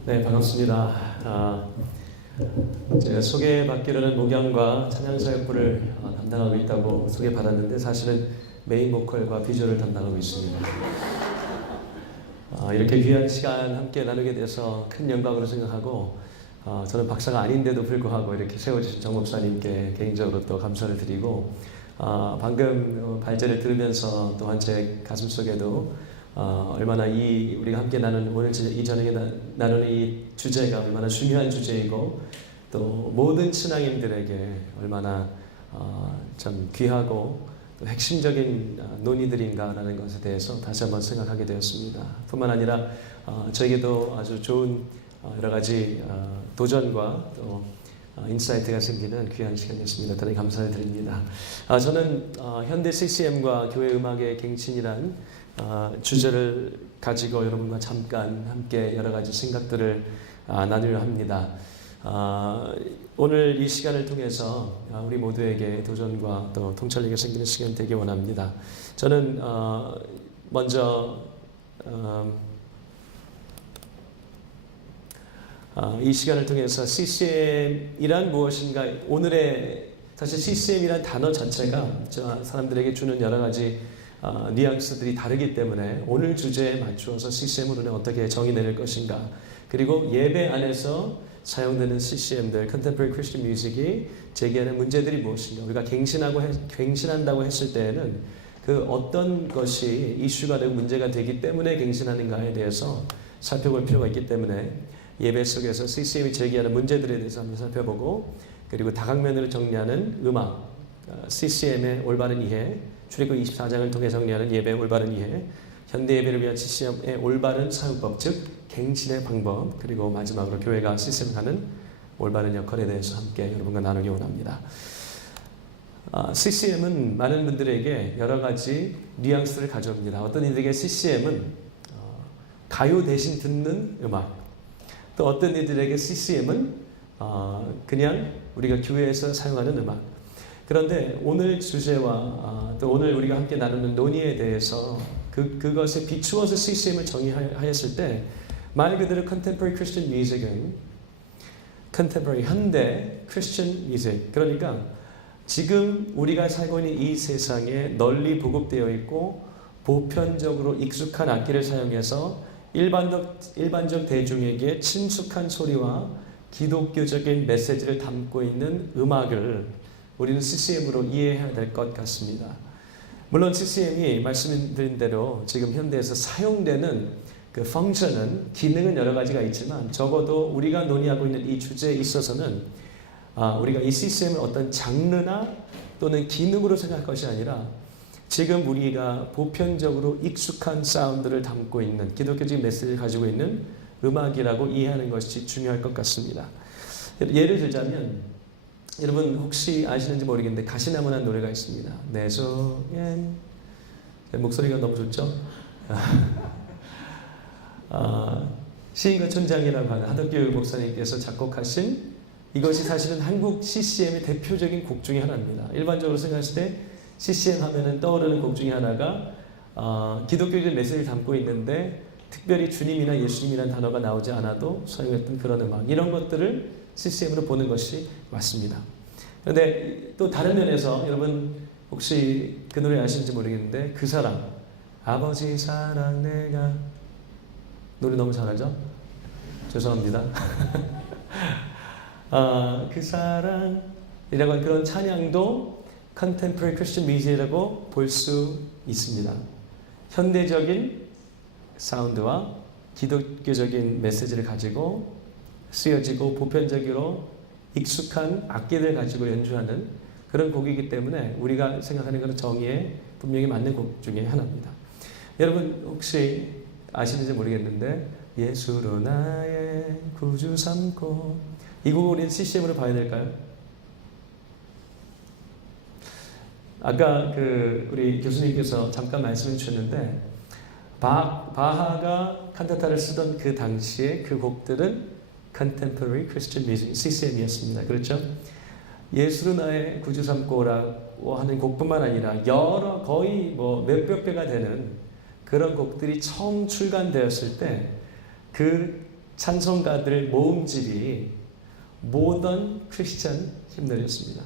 네, 반갑습니다. 제가 소개받기로는 목양과 찬양사역부를 담당하고 있다고 소개받았는데 사실은 메인 보컬과 비주얼을 담당하고 있습니다. 이렇게 귀한 시간 함께 나누게 돼서 큰 영광으로 생각하고 저는 박사가 아닌데도 불구하고 이렇게 세워주신 정 목사님께 개인적으로 또 감사를 드리고 방금 발제를 들으면서 또한 제 가슴속에도 얼마나 우리가 함께 오늘 이 저녁에 나누는 이 주제가 얼마나 중요한 주제이고 또 모든 신앙인들에게 얼마나 참 귀하고 또 핵심적인 논의들인가라는 것에 대해서 다시 한번 생각하게 되었습니다. 뿐만 아니라 저에게도 아주 좋은 여러 가지 도전과 또 인사이트가 생기는 귀한 시간이었습니다. 대단히 감사를 드립니다. 저는 현대 CCM과 교회 음악의 갱신이란 주제를 가지고 여러분과 잠깐 함께 여러 가지 생각들을 나누려 합니다. 오늘 이 시간을 통해서 우리 모두에게 도전과 또 통찰력이 생기는 시간이 되기 원합니다. 저는 먼저 이 시간을 통해서 CCM이란 무엇인가 오늘의 사실 CCM이란 단어 자체가 사람들에게 주는 여러 가지 뉘앙스들이 다르기 때문에 오늘 주제에 맞추어서 CCM으로는 어떻게 정의 내릴 것인가 그리고 예배 안에서 사용되는 CCM들 Contemporary Christian Music이 제기하는 문제들이 무엇인가 우리가 갱신한다고 했을 때에는 그 어떤 것이 이슈가 되고 문제가 되기 때문에 갱신하는가에 대해서 살펴볼 필요가 있기 때문에 예배 속에서 CCM이 제기하는 문제들에 대해서 한번 살펴보고 그리고 다각면으로 정리하는 음악 CCM의 올바른 이해 출애굽 24장을 통해 정리하는 예배의 올바른 이해 현대 예배를 위한 CCM의 올바른 사용법 즉 갱신의 방법 그리고 마지막으로 교회가 CCM을 하는 올바른 역할에 대해서 함께 여러분과 나누기 원합니다. CCM은 많은 분들에게 여러 가지 뉘앙스를 가져옵니다. 어떤 이들에게 CCM은 가요 대신 듣는 음악, 또 어떤 이들에게 CCM은 그냥 우리가 교회에서 사용하는 음악. 그런데 오늘 주제와 또 오늘 우리가 함께 나누는 논의에 대해서 그것에 비추어서 CCM을 정의하였을 때 말 그대로 Contemporary Christian Music은 Contemporary 현대 Christian Music, 그러니까 지금 우리가 살고 있는 이 세상에 널리 보급되어 있고 보편적으로 익숙한 악기를 사용해서 일반적 대중에게 친숙한 소리와 기독교적인 메시지를 담고 있는 음악을 우리는 CCM으로 이해해야 될 것 같습니다. 물론 CCM이 말씀드린 대로 지금 현대에서 사용되는 그 펑션은, 기능은 여러 가지가 있지만 적어도 우리가 논의하고 있는 이 주제에 있어서는 우리가 이 CCM을 어떤 장르나 또는 기능으로 생각할 것이 아니라 지금 우리가 보편적으로 익숙한 사운드를 담고 있는 기독교적인 메시지를 가지고 있는 음악이라고 이해하는 것이 중요할 것 같습니다. 예를 들자면 여러분 혹시 아시는지 모르겠는데 가시나무라는 노래가 있습니다. 내 속엔, 목소리가 너무 좋죠? 시인과 촌장이라고 하는 하덕규 목사님께서 작곡하신, 이것이 사실은 한국 CCM의 대표적인 곡 중에 하나입니다. 일반적으로 생각했을 때 CCM 하면은 떠오르는 곡 중에 하나가 기독교적인 메시지를 담고 있는데 특별히 주님이나 예수님이라는 단어가 나오지 않아도 사용했던 그런 음악, 이런 것들을 CCM으로 보는 것이 맞습니다. 그런데 또 다른 면에서 여러분 혹시 그 노래 아시는지 모르겠는데 그 사랑, 아버지 사랑 내가, 노래 너무 잘하죠? 죄송합니다. 그 사랑이라고 하는 그런 찬양도 Contemporary Christian Music이라고 볼 수 있습니다. 현대적인 사운드와 기독교적인 메시지를 가지고 쓰여지고 보편적으로 익숙한 악기를 가지고 연주하는 그런 곡이기 때문에 우리가 생각하는 그런 정의에 분명히 맞는 곡 중에 하나입니다. 여러분 혹시 아시는지 모르겠는데 예수로 나의 구주 삼고, 이 곡을 우리는 CCM으로 봐야 될까요? 아까 우리 교수님께서 잠깐 말씀해 주셨는데 바하가 칸타타를 쓰던 그 당시에 그 곡들은 Contemporary Christian Music, CCM이었습니다. 그렇죠? 예수로 나의 구주 삼고라고 하는 곡뿐만 아니라 거의 몇백 개가 되는 그런 곡들이 처음 출간되었을 때 그 찬송가들 모음집이 모던 크리스천 힘들었습니다.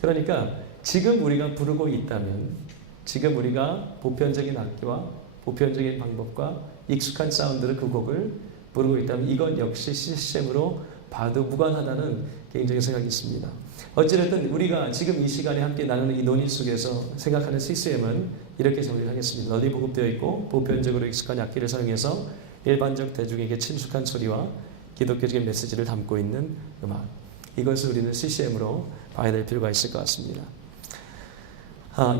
그러니까 지금 우리가 부르고 있다면, 지금 우리가 보편적인 악기와 보편적인 방법과 익숙한 사운드로 그 곡을 부르고 있다면 이건 역시 CCM으로 봐도 무관하다는 개인적인 생각이 있습니다. 어찌됐든 우리가 지금 이 시간에 함께 나누는 이 논의 속에서 생각하는 CCM은 이렇게 정리를 하겠습니다. 널리 보급되어 있고 보편적으로 익숙한 악기를 사용해서 일반적 대중에게 친숙한 소리와 기독교적인 메시지를 담고 있는 음악, 이것을 우리는 CCM으로 봐야 될 필요가 있을 것 같습니다.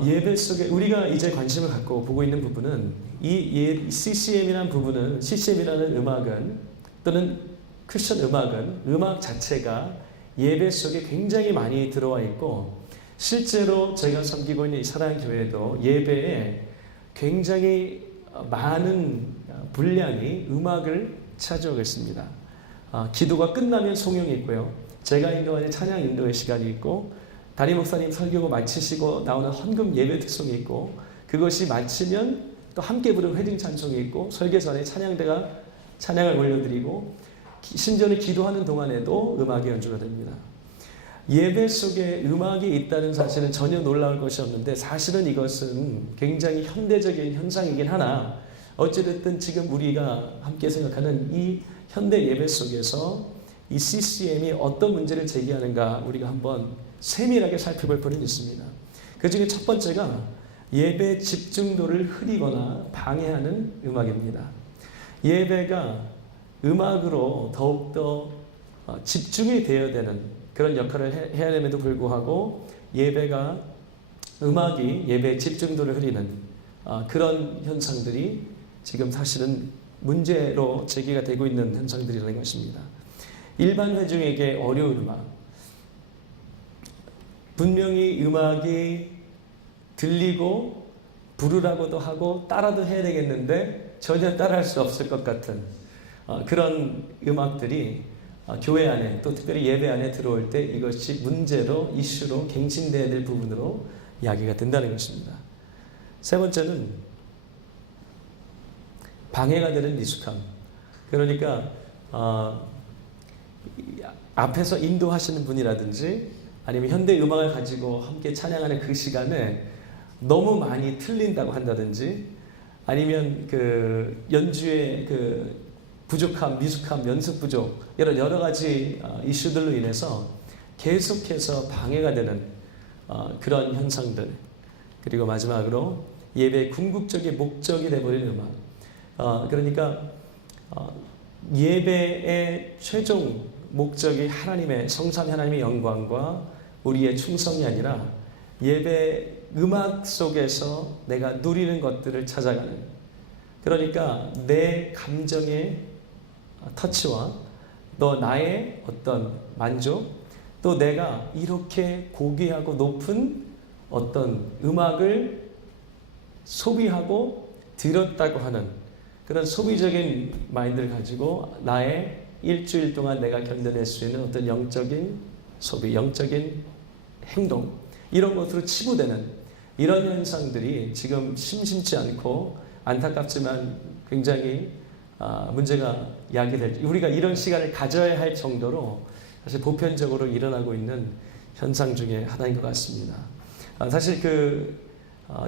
예배 속에 우리가 이제 관심을 갖고 보고 있는 부분은 이 CCM이라는 부분은, CCM이라는 음악은 또는 크리스천 음악은 음악 자체가 예배 속에 굉장히 많이 들어와 있고, 실제로 제가 섬기고 있는 이 사랑교회도 예배에 굉장히 많은 분량이 음악을 차지하고 있습니다. 기도가 끝나면 송영이 있고요. 제가 인도하는 찬양 인도의 시간이 있고, 담임 목사님 설교가 마치시고 나오는 헌금 예배 특송이 있고, 그것이 마치면 또 함께 부르는 회중 찬송이 있고, 설교 전에 찬양대가 찬양을 올려드리고, 심지어는 기도하는 동안에도 음악이 연주가 됩니다. 예배 속에 음악이 있다는 사실은 전혀 놀라울 것이 없는데, 사실은 이것은 굉장히 현대적인 현상이긴 하나, 어찌됐든 지금 우리가 함께 생각하는 이 현대 예배 속에서 이 CCM이 어떤 문제를 제기하는가 우리가 한번 세밀하게 살펴볼 필요는 있습니다. 그 중에 첫 번째가 예배 집중도를 흐리거나 방해하는 음악입니다. 예배가 음악으로 더욱더 집중이 되어야 되는 그런 역할을 해야 됨에도 불구하고 예배가 음악이 예배의 집중도를 흐리는 그런 현상들이 지금 사실은 문제로 제기가 되고 있는 현상들이라는 것입니다. 일반 회중에게 어려운 음악, 분명히 음악이 들리고 부르라고도 하고 따라도 해야 되겠는데 전혀 따라할 수 없을 것 같은 그런 음악들이 교회 안에 또 특별히 예배 안에 들어올 때 이것이 문제로 이슈로 갱신되어야 될 부분으로 이야기가 된다는 것입니다. 세 번째는 방해가 되는 미숙함. 그러니까 앞에서 인도하시는 분이라든지 아니면 현대 음악을 가지고 함께 찬양하는 그 시간에 너무 많이 틀린다고 한다든지 아니면 그 연주의 그 부족함, 미숙함, 연습 부족 이런 여러 가지 이슈들로 인해서 계속해서 방해가 되는 그런 현상들. 그리고 마지막으로 예배의 궁극적인 목적이 되어버리는 음악. 그러니까 예배의 최종 목적이 하나님의 성삼위 하나님의 영광과 우리의 충성이 아니라 예배 음악 속에서 내가 누리는 것들을 찾아가는, 그러니까 내 감정의 터치와 또 나의 어떤 만족, 또 내가 이렇게 고귀하고 높은 어떤 음악을 소비하고 들었다고 하는 그런 소비적인 마인드를 가지고 나의 일주일 동안 내가 견뎌낼 수 있는 어떤 영적인 소비, 영적인 행동, 이런 것으로 치부되는 이런 현상들이 지금 심심치 않고 안타깝지만 굉장히 문제가 야기될, 우리가 이런 시간을 가져야 할 정도로 사실 보편적으로 일어나고 있는 현상 중에 하나인 것 같습니다. 사실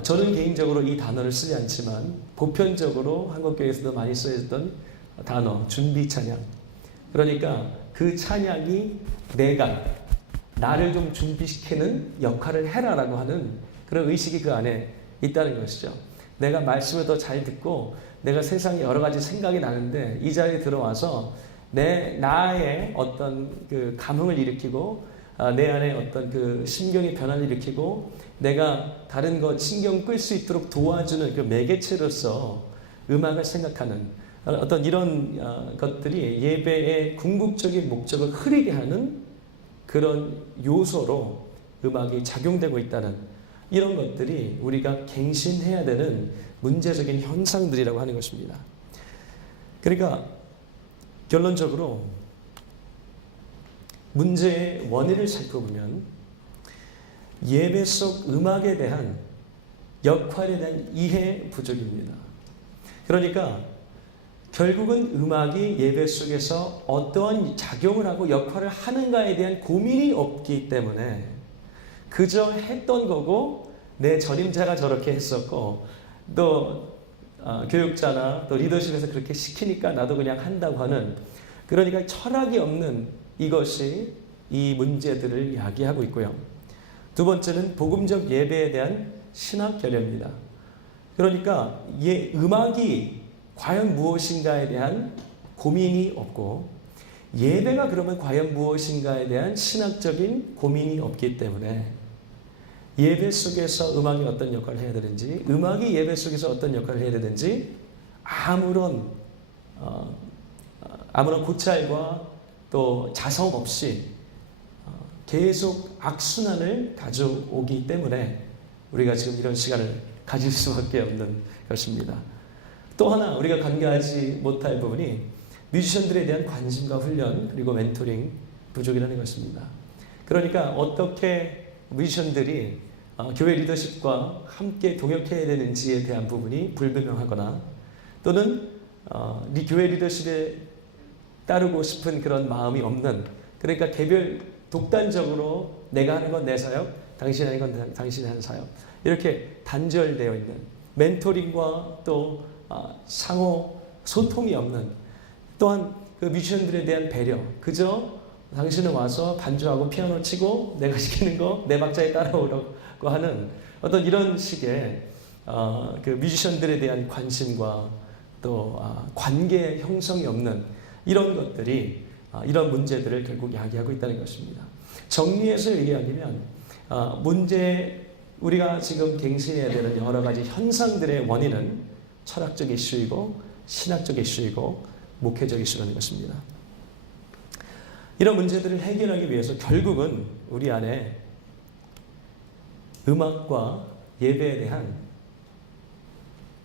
저는 개인적으로 이 단어를 쓰지 않지만 보편적으로 한국교회에서도 많이 쓰였던 단어, 준비 찬양. 그러니까 그 찬양이 나를 좀 준비시키는 역할을 해라라고 하는 그런 의식이 그 안에 있다는 것이죠. 내가 말씀을 더 잘 듣고 내가 세상에 여러 가지 생각이 나는데 이 자리에 들어와서 나의 어떤 그 감흥을 일으키고 내 안에 어떤 그 심경의 변화를 일으키고 내가 다른 것 신경 끌 수 있도록 도와주는 그 매개체로서 음악을 생각하는 어떤 이런 것들이 예배의 궁극적인 목적을 흐리게 하는 그런 요소로 음악이 작용되고 있다는 이런 것들이 우리가 갱신해야 되는 문제적인 현상들이라고 하는 것입니다. 그러니까 결론적으로 문제의 원인을 살펴보면 예배 속 음악에 대한 역할에 대한 이해 부족입니다. 그러니까 결국은 음악이 예배 속에서 어떠한 작용을 하고 역할을 하는가에 대한 고민이 없기 때문에 그저 했던 거고 내 전임자가 저렇게 했었고 또 교육자나 또 리더십에서 그렇게 시키니까 나도 그냥 한다고 하는, 그러니까 철학이 없는 이것이 이 문제들을 야기하고 있고요. 두 번째는 복음적 예배에 대한 신학 결여입니다. 그러니까 음악이 과연 무엇인가에 대한 고민이 없고 예배가 그러면 과연 무엇인가에 대한 신학적인 고민이 없기 때문에 예배 속에서 음악이 어떤 역할을 해야 되는지, 음악이 예배 속에서 어떤 역할을 해야 되는지 아무런 고찰과 또 자성 없이 계속 악순환을 가져오기 때문에 우리가 지금 이런 시간을 가질 수밖에 없는 것입니다. 또 하나 우리가 간과하지 못할 부분이 뮤지션들에 대한 관심과 훈련 그리고 멘토링 부족이라는 것입니다. 그러니까 어떻게 뮤지션들이 교회 리더십과 함께 동역해야 되는지에 대한 부분이 불분명하거나 또는 교회 리더십에 따르고 싶은 그런 마음이 없는, 그러니까 개별 독단적으로 내가 하는 건 내 사역, 당신이 하는 건 당신이 하는 사역, 이렇게 단절되어 있는 멘토링과 또 상호 소통이 없는, 또한 그 뮤지션들에 대한 배려, 그저 당신은 와서 반주하고 피아노 치고 내가 시키는 거 내 박자에 따라오라고 하는 어떤 이런 식의 그 뮤지션들에 대한 관심과 또 관계 형성이 없는 이런 것들이 이런 문제들을 결국 야기하고 있다는 것입니다. 정리해서 얘기하면 우리가 지금 갱신해야 되는 여러 가지 현상들의 원인은 철학적 이슈이고 신학적 이슈이고 목회적 이슈라는 것입니다. 이런 문제들을 해결하기 위해서 결국은 우리 안에 음악과 예배에 대한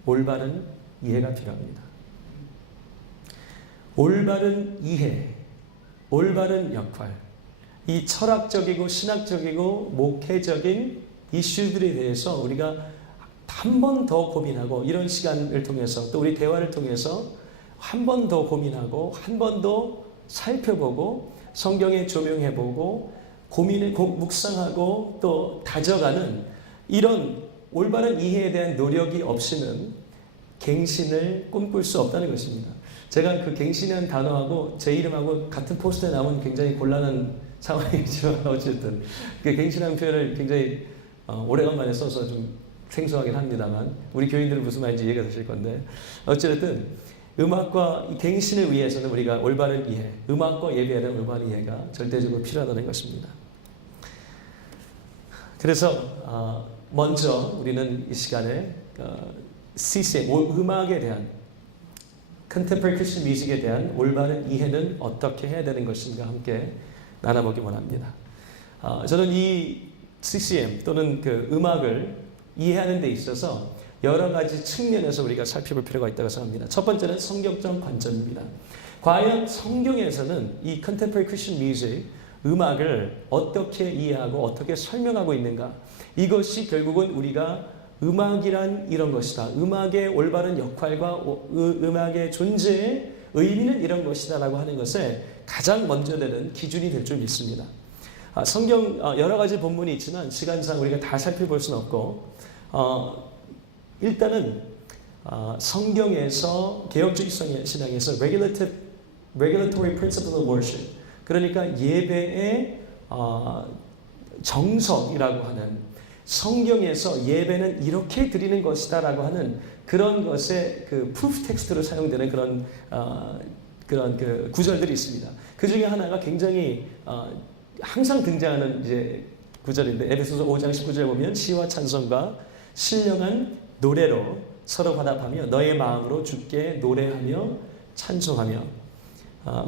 올바른 이해가 필요합니다. 올바른 이해, 올바른 역할, 이 철학적이고 신학적이고 목회적인 이슈들에 대해서 우리가 한 번 더 고민하고, 이런 시간을 통해서 또 우리 대화를 통해서 한 번 더 고민하고 한 번 더 살펴보고 성경에 조명해보고 묵상하고 또 다져가는 이런 올바른 이해에 대한 노력이 없이는 갱신을 꿈꿀 수 없다는 것입니다. 제가 그 갱신이라는 단어하고 제 이름하고 같은 포스트에 나오면 굉장히 곤란한 상황이지만 어쨌든 그 갱신이라는 표현을 굉장히 오래간만에 써서 좀 생소하긴 합니다만 우리 교인들은 무슨 말인지 이해가 되실 건데, 어쨌든 음악과 이 갱신을 위해서는 우리가 올바른 이해, 음악과 예배에 대한 올바른 이해가 절대적으로 필요하다는 것입니다. 그래서 먼저 우리는 이 시간에 CCM, 음악에 대한, Contemporary Christian Music에 대한 올바른 이해는 어떻게 해야 되는 것인가 함께 나눠보기 원합니다. 저는 이 CCM 또는 그 음악을 이해하는 데 있어서 여러 가지 측면에서 우리가 살펴볼 필요가 있다고 생각합니다. 첫 번째는 성경적 관점입니다. 과연 성경에서는 이 Contemporary Christian Music, 음악을 어떻게 이해하고 어떻게 설명하고 있는가? 이것이 결국은 우리가 음악이란 이런 것이다, 음악의 올바른 역할과 음악의 존재의 의미는 이런 것이다 라고 하는 것에 가장 먼저 되는 기준이 될 줄 믿습니다. 성경 여러 가지 본문이 있지만 시간상 우리가 다 살펴볼 수는 없고, 일단은 성경에서 개혁주의 신앙에서 regulatory principles of worship, 그러니까 예배의 정석이라고 하는, 성경에서 예배는 이렇게 드리는 것이다 라고 하는 그런 것의 그 프루프 텍스트로 사용되는 그런 그 구절들이 있습니다. 그 중에 하나가 굉장히 항상 등장하는 이제 구절인데, 에베소서 5장 19절에 보면 시와 찬송과 신령한 노래로 서로 화답하며 너의 마음으로 주께 노래하며 찬송하며,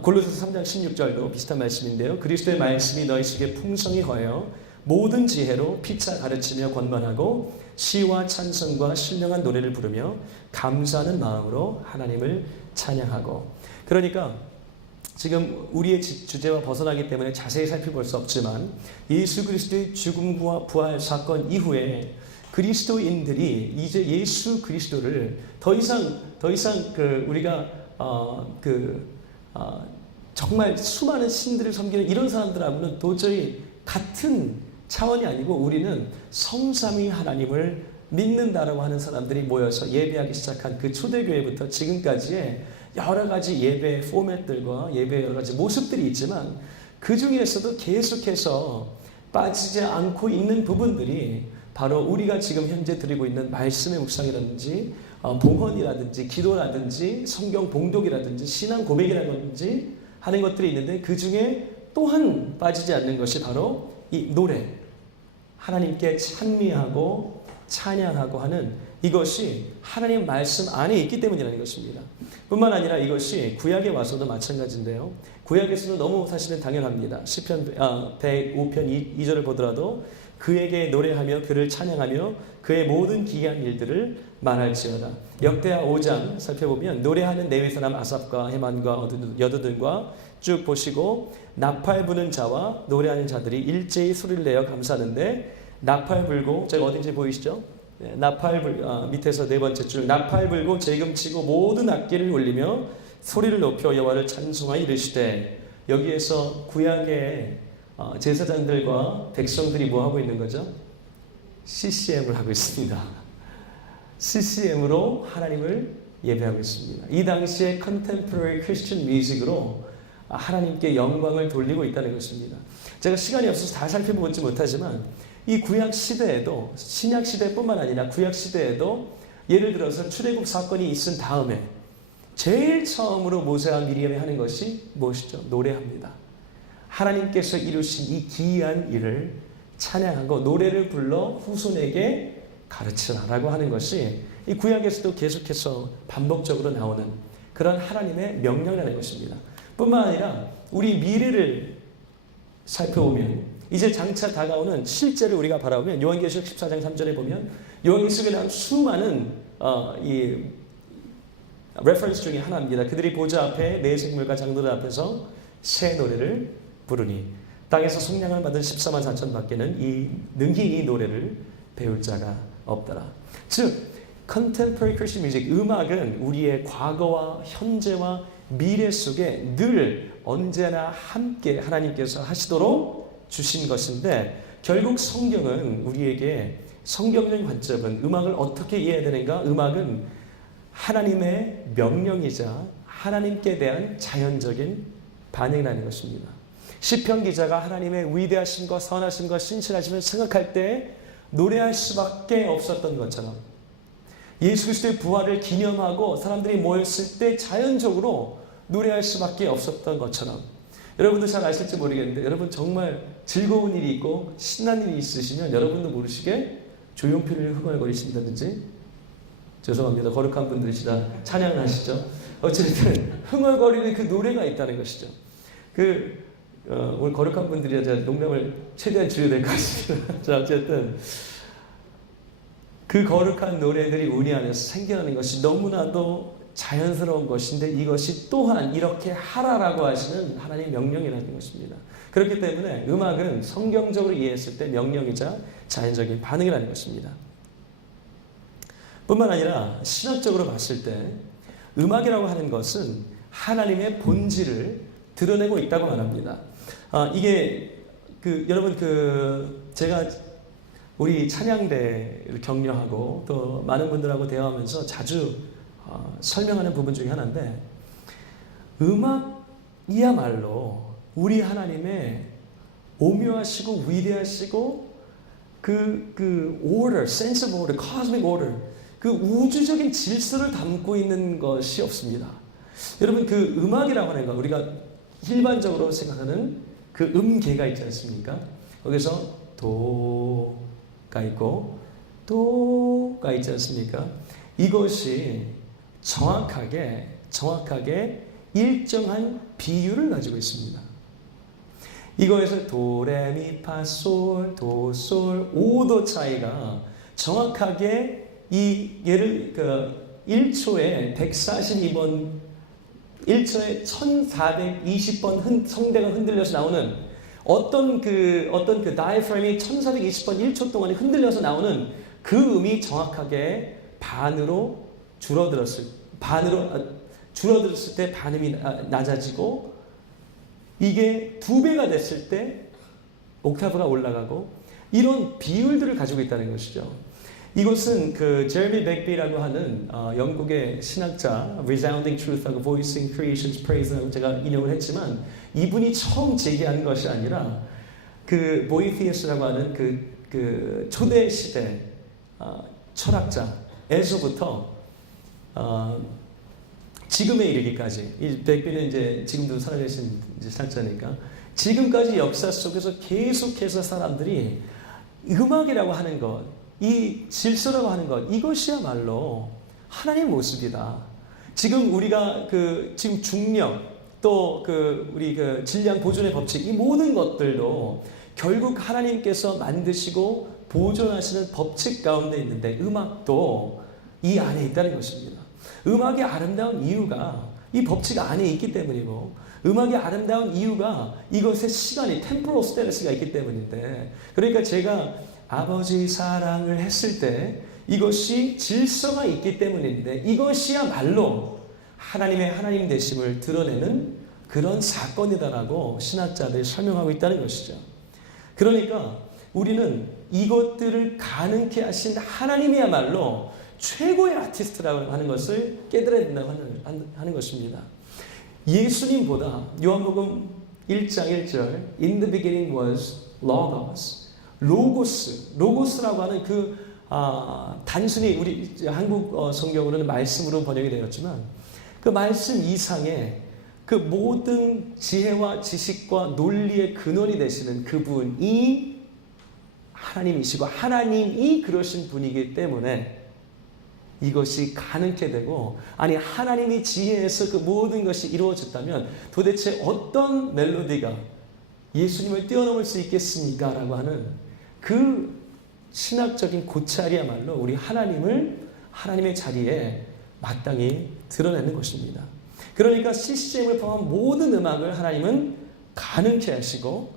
골로새서 3장 16절도 비슷한 말씀인데요. 그리스도의 말씀이 너희 속에 풍성히 허여 모든 지혜로 피차 가르치며 권면하고 시와 찬송과 신령한 노래를 부르며 감사하는 마음으로 하나님을 찬양하고. 그러니까 지금 우리의 주제와 벗어나기 때문에 자세히 살펴볼 수 없지만 예수 그리스도의 죽음과 부활 사건 이후에 그리스도인들이 이제 예수 그리스도를 더 이상 우리가 정말 수많은 신들을 섬기는 이런 사람들하고는 도저히 같은 차원이 아니고, 우리는 성삼위 하나님을 믿는다라고 하는 사람들이 모여서 예배하기 시작한 그 초대교회부터 지금까지의 여러 가지 예배 포맷들과 예배의 여러 가지 모습들이 있지만, 그 중에서도 계속해서 빠지지 않고 있는 부분들이 바로 우리가 지금 현재 드리고 있는 말씀의 묵상이라든지 봉헌이라든지 기도라든지 성경 봉독이라든지 신앙 고백이라든지 하는 것들이 있는데, 그 중에 또한 빠지지 않는 것이 바로 이 노래, 하나님께 찬미하고 찬양하고 하는 이것이 하나님 말씀 안에 있기 때문이라는 것입니다. 뿐만 아니라 이것이 구약에 와서도 마찬가지인데요. 구약에서도 너무 사실은 당연합니다. 시편 105편 2절을 보더라도 그에게 노래하며 그를 찬양하며 그의 모든 기이한 일들을 말할지어다. 역대하 5장 살펴보면 노래하는 레위 사람 아삽과 헤만과 여두둔과 쭉 보시고, 나팔 부는 자와 노래하는 자들이 일제히 소리를 내어 감사하는데, 나팔 불고, 제가 어딘지 보이시죠? 네, 밑에서 네 번째 줄, 나팔 불고 재금치고 모든 악기를 울리며 소리를 높여 여호와를 찬송하여 이르시되. 여기에서 구약의 제사장들과 백성들이 뭐 하고 있는 거죠? CCM을 하고 있습니다. CCM으로 하나님을 예배하고 있습니다. 이 당시에 Contemporary Christian Music으로 하나님께 영광을 돌리고 있다는 것입니다. 제가 시간이 없어서 다 살펴보지 못하지만 이 구약 시대에도, 신약 시대뿐만 아니라 구약 시대에도 예를 들어서 출애굽 사건이 있은 다음에 제일 처음으로 모세와 미리암이 하는 것이 무엇이죠? 노래합니다. 하나님께서 이루신 이 기이한 일을 찬양하고 노래를 불러 후손에게 가르치라라고 하는 것이 이 구약에서도 계속해서 반복적으로 나오는 그런 하나님의 명령이라는 것입니다. 뿐만 아니라 우리 미래를 살펴보면 이제 장차 다가오는 실제를 우리가 바라보면 요한계시록 14장 3절에 보면 요한계시록에 나온 수많은 이 레퍼런스 중에 하나입니다. 그들이 보좌 앞에 네 생물과 장로들 앞에서 새 노래를 부르니 땅에서 속량을 받은 14만 4천 밖에는 능히 이 노래를 배울 자가 없더라. 즉 contemporary Christian music, 음악은 우리의 과거와 현재와 미래 속에 늘 언제나 함께 하나님께서 하시도록 주신 것인데, 결국 성경은 우리에게 성경적인 관점은 음악을 어떻게 이해해야 되는가? 음악은 하나님의 명령이자 하나님께 대한 자연적인 반응이라는 것입니다. 시편 기자가 하나님의 위대하심과 선하심과 신실하심을 생각할 때 노래할 수밖에 없었던 것처럼, 예수 그리스도의 부활을 기념하고 사람들이 모였을 때 자연적으로 노래할 수밖에 없었던 것처럼, 여러분도 잘 아실지 모르겠는데 여러분 정말 즐거운 일이 있고 신난 일이 있으시면 여러분도 모르시게 조용필을 흥얼거리신다든지, 죄송합니다, 거룩한 분들이시다 찬양하시죠. 어쨌든 흥얼거리는 그 노래가 있다는 것이죠. 오늘 거룩한 분들이라 제가 농담을 최대한 줄여야 될 것 같습니다. 자, 어쨌든 그 거룩한 노래들이 우리 안에서 생겨나는 것이 너무나도 자연스러운 것인데, 이것이 또한 이렇게 하라라고 하시는 하나님의 명령이라는 것입니다. 그렇기 때문에 음악은 성경적으로 이해했을 때 명령이자 자연적인 반응이라는 것입니다. 뿐만 아니라 신학적으로 봤을 때 음악이라고 하는 것은 하나님의 본질을 드러내고 있다고 말합니다. 이게 여러분 제가 우리 찬양대를 격려하고 또 많은 분들하고 대화하면서 자주 설명하는 부분 중에 하나인데, 음악이야말로 우리 하나님의 오묘하시고 위대하시고 order, sense of order, cosmic order, 그 우주적인 질서를 담고 있는 것이 없습니다. 여러분, 그 음악이라고 하는 것, 우리가 일반적으로 생각하는 그 음계가 있지 않습니까? 거기서 도가 있고 도가 있지 않습니까? 이것이 정확하게 일정한 비율을 가지고 있습니다. 이거에서 도레미파솔 도솔 5도 차이가 정확하게 얘를 1초에 142번 1초에 1420번 성대가 흔들려서 나오는 어떤 다이프램이 1420번 1초 동안에 흔들려서 나오는 그 음이 정확하게 반으로 줄어들었을 때 반음이 낮아지고, 이게 2배가 됐을 때 옥타브가 올라가고, 이런 비율들을 가지고 있다는 것이죠. 이것은 제레미 백비라고 하는 영국의 신학자, Resounding Truth하고 Voicing Creation's Praise라고 제가 인용을 했지만, 이분이 처음 제기한 것이 아니라 보이티어스라고 하는 초대 시대 철학자에서부터 지금에 이르기까지, 이 백비는 이제 지금도 살아계신 신학자니까 지금까지 역사 속에서 계속해서 사람들이 음악이라고 하는 것, 이 질서라고 하는 것, 이것이야말로 하나님의 모습이다. 지금 우리가 지금 중력, 또 우리 질량 보존의 법칙, 이 모든 것들도 결국 하나님께서 만드시고 보존하시는 법칙 가운데 있는데, 음악도 이 안에 있다는 것입니다. 음악이 아름다운 이유가 이 법칙 안에 있기 때문이고, 음악이 아름다운 이유가 이것의 시간이 템포럴 스테레스가 있기 때문인데, 그러니까 제가 아버지 사랑을 했을 때 이것이 질서가 있기 때문인데, 이것이야말로 하나님의 하나님 되심을 드러내는 그런 사건이다라고 신학자들이 설명하고 있다는 것이죠. 그러니까 우리는 이것들을 가능케 하신 하나님이야말로 최고의 아티스트라고 하는 것을 깨달아야 된다고 하는 것입니다. 예수님보다 요한복음 1장 1절 In the beginning was Logos, 로고스라고 하는 단순히 우리 한국 성경으로는 말씀으로 번역이 되었지만, 그 말씀 이상의 그 모든 지혜와 지식과 논리의 근원이 되시는 그분이 하나님이시고, 하나님이 그러신 분이기 때문에 이것이 가능케 되고, 아니 하나님의 지혜에서 그 모든 것이 이루어졌다면 도대체 어떤 멜로디가 예수님을 뛰어넘을 수 있겠습니까? 라고 하는 그 신학적인 고찰이야말로 우리 하나님을 하나님의 자리에 마땅히 드러내는 것입니다. 그러니까 CCM을 포함한 모든 음악을 하나님은 가능케 하시고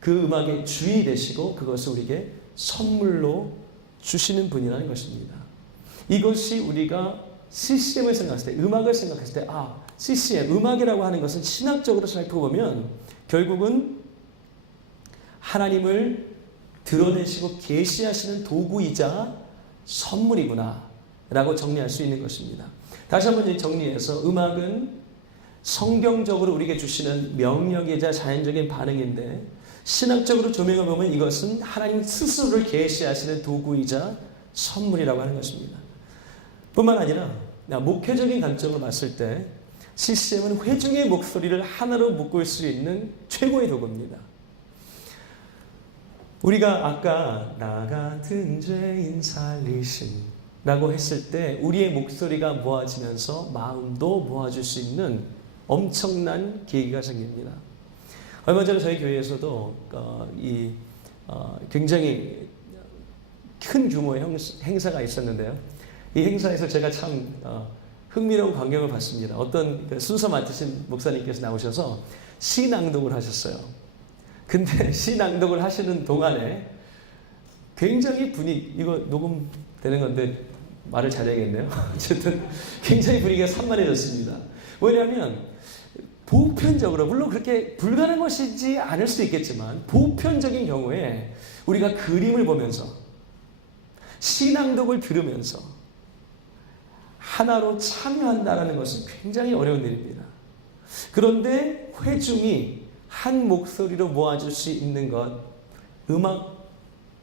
그 음악의 주인이 되시고 그것을 우리에게 선물로 주시는 분이라는 것입니다. 이것이 우리가 CCM을 생각했을 때, 음악을 생각했을 때, CCM, 음악이라고 하는 것은 신학적으로 살펴보면 결국은 하나님을 드러내시고 계시하시는 도구이자 선물이구나 라고 정리할 수 있는 것입니다. 다시 한번 정리해서 음악은 성경적으로 우리에게 주시는 명령이자 자연적인 반응인데, 신학적으로 조명해 보면 이것은 하나님 스스로를 계시하시는 도구이자 선물이라고 하는 것입니다. 뿐만 아니라 목회적인 관점으로 봤을 때 CCM은 회중의 목소리를 하나로 묶을 수 있는 최고의 도구입니다. 우리가 아까 나 같은 죄인 살리신 라고 했을 때 우리의 목소리가 모아지면서 마음도 모아줄 수 있는 엄청난 계기가 생깁니다. 얼마 전에 저희 교회에서도 굉장히 큰 규모의 행사가 있었는데요. 이 행사에서 제가 참 흥미로운 광경을 봤습니다. 어떤 순서 맡으신 목사님께서 나오셔서 시 낭독을 하셨어요. 근데 시 낭독을 하시는 동안에 굉장히 이거 녹음되는 건데 말을 잘해야겠네요. 어쨌든 굉장히 분위기가 산만해졌습니다. 왜냐하면 보편적으로, 물론 그렇게 불가능한 것이지 않을 수도 있겠지만 보편적인 경우에 우리가 그림을 보면서 시 낭독을 들으면서 하나로 참여한다는 것은 굉장히 어려운 일입니다. 그런데 회중이 한 목소리로 모아줄 수 있는 것,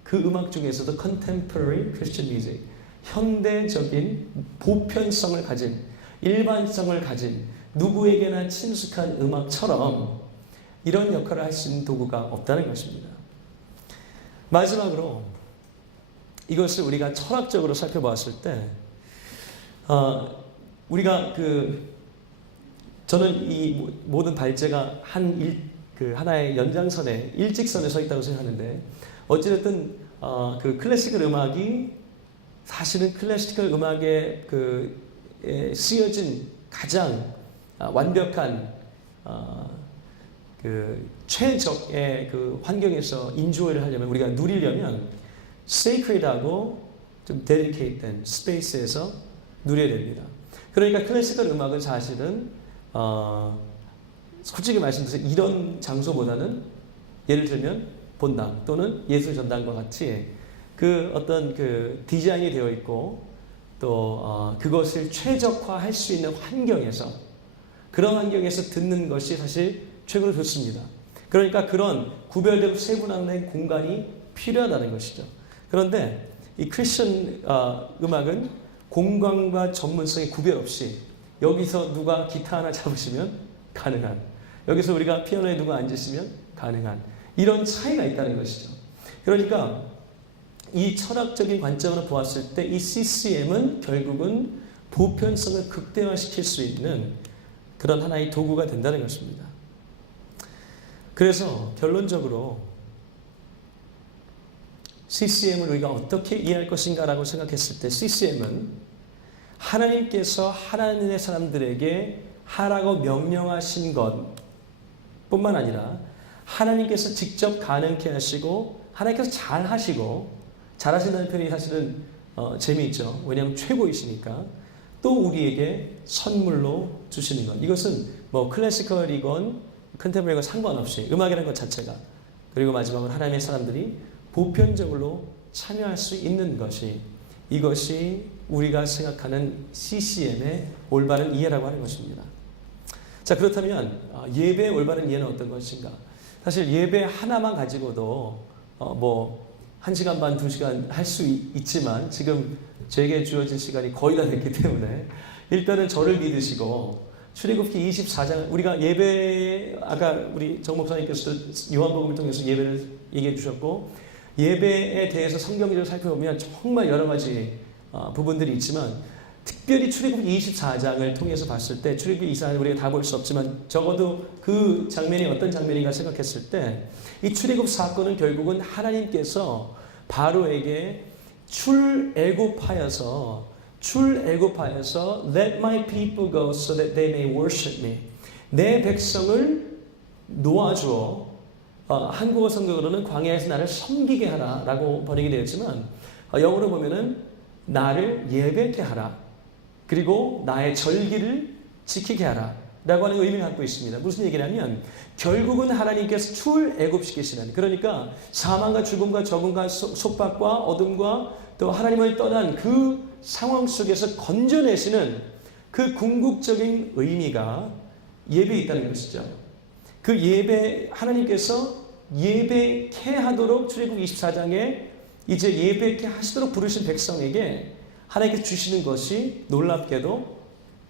그 음악 중에서도 contemporary Christian music, 현대적인 보편성을 가진, 일반성을 가진 누구에게나 친숙한 음악처럼 이런 역할을 할 수 있는 도구가 없다는 것입니다. 마지막으로 이것을 우리가 철학적으로 살펴봤을 때 우리가 저는 이 모든 발제가 하나의 연장선에, 일직선에 서 있다고 생각하는데, 어찌됐든 그 클래시컬 음악이 사실은 클래시컬 음악에 쓰여진 가장 완벽한 최적의 환경에서 인조를 하려면, 우리가 누리려면 sacred하고 좀 dedicated 스페이스에서 누려야 됩니다. 그러니까 클래시컬 음악은 사실은 솔직히 말씀드려서 이런 장소보다는 예를 들면 본당 또는 예술 전당과 같이 어떤 디자인이 되어 있고 또 그것을 최적화할 수 있는 환경에서, 그런 환경에서 듣는 것이 사실 최고로 좋습니다. 그러니까 그런 구별되고 세분화된 공간이 필요하다는 것이죠. 그런데 이 크리스천 음악은 공간과 전문성의 구별 없이 여기서 누가 기타 하나 잡으시면 가능한, 여기서 우리가 피아노에 누가 앉으시면 가능한, 이런 차이가 있다는 것이죠. 그러니까 이 철학적인 관점으로 보았을 때 이 CCM은 결국은 보편성을 극대화시킬 수 있는 그런 하나의 도구가 된다는 것입니다. 그래서 결론적으로 CCM을 우리가 어떻게 이해할 것인가라고 생각했을 때 CCM은 하나님께서 하나님의 사람들에게 하라고 명령하신 것 뿐만 아니라 하나님께서 직접 가능케 하시고 하나님께서 잘하신다는 표현이 사실은 재미있죠. 왜냐하면 최고이시니까. 또 우리에게 선물로 주시는 것. 이것은 클래시컬이건 컨템포러리건 상관없이 음악이라는 것 자체가, 그리고 마지막으로 하나님의 사람들이 보편적으로 참여할 수 있는 것이, 이것이 우리가 생각하는 CCM의 올바른 이해라고 하는 것입니다. 자, 그렇다면 예배의 올바른 이해는 어떤 것인가? 사실 예배 하나만 가지고도 1시간 반, 2시간 할 수 있지만 지금 제게 주어진 시간이 거의 다 됐기 때문에 일단은 저를 믿으시고 출애굽기 24장, 우리가 예배, 아까 우리 정 목사님께서도 요한복음을 통해서 예배를 얘기해 주셨고, 예배에 대해서 성경적으로 살펴보면 정말 여러 가지 부분들이 있지만 특별히 출애굽기 24장을 통해서 봤을 때 출애굽기 24장 우리가 다 볼 수 없지만 적어도 그 장면이 어떤 장면인가 생각했을 때 이 출애굽 사건은 결국은 하나님께서 바로에게 출애굽하여서 Let my people go so that they may worship me. 내 백성을 놓아주어 한국어 성경으로는 광야에서 나를 섬기게 하라라고 번역이 되었지만 영어로 보면은 나를 예배케 하라. 그리고 나의 절기를 지키게 하라. 라고 하는 의미를 갖고 있습니다. 무슨 얘기냐면 결국은 하나님께서 출애굽시키시는, 그러니까 사망과 죽음과 적음과 속박과 어둠과 또 하나님을 떠난 그 상황 속에서 건져내시는 그 궁극적인 의미가 예배에 있다는 것이죠. 그 예배, 하나님께서 예배케 하도록 출애굽 24장에 이제 예배케 하시도록 부르신 백성에게 하나님께서 주시는 것이 놀랍게도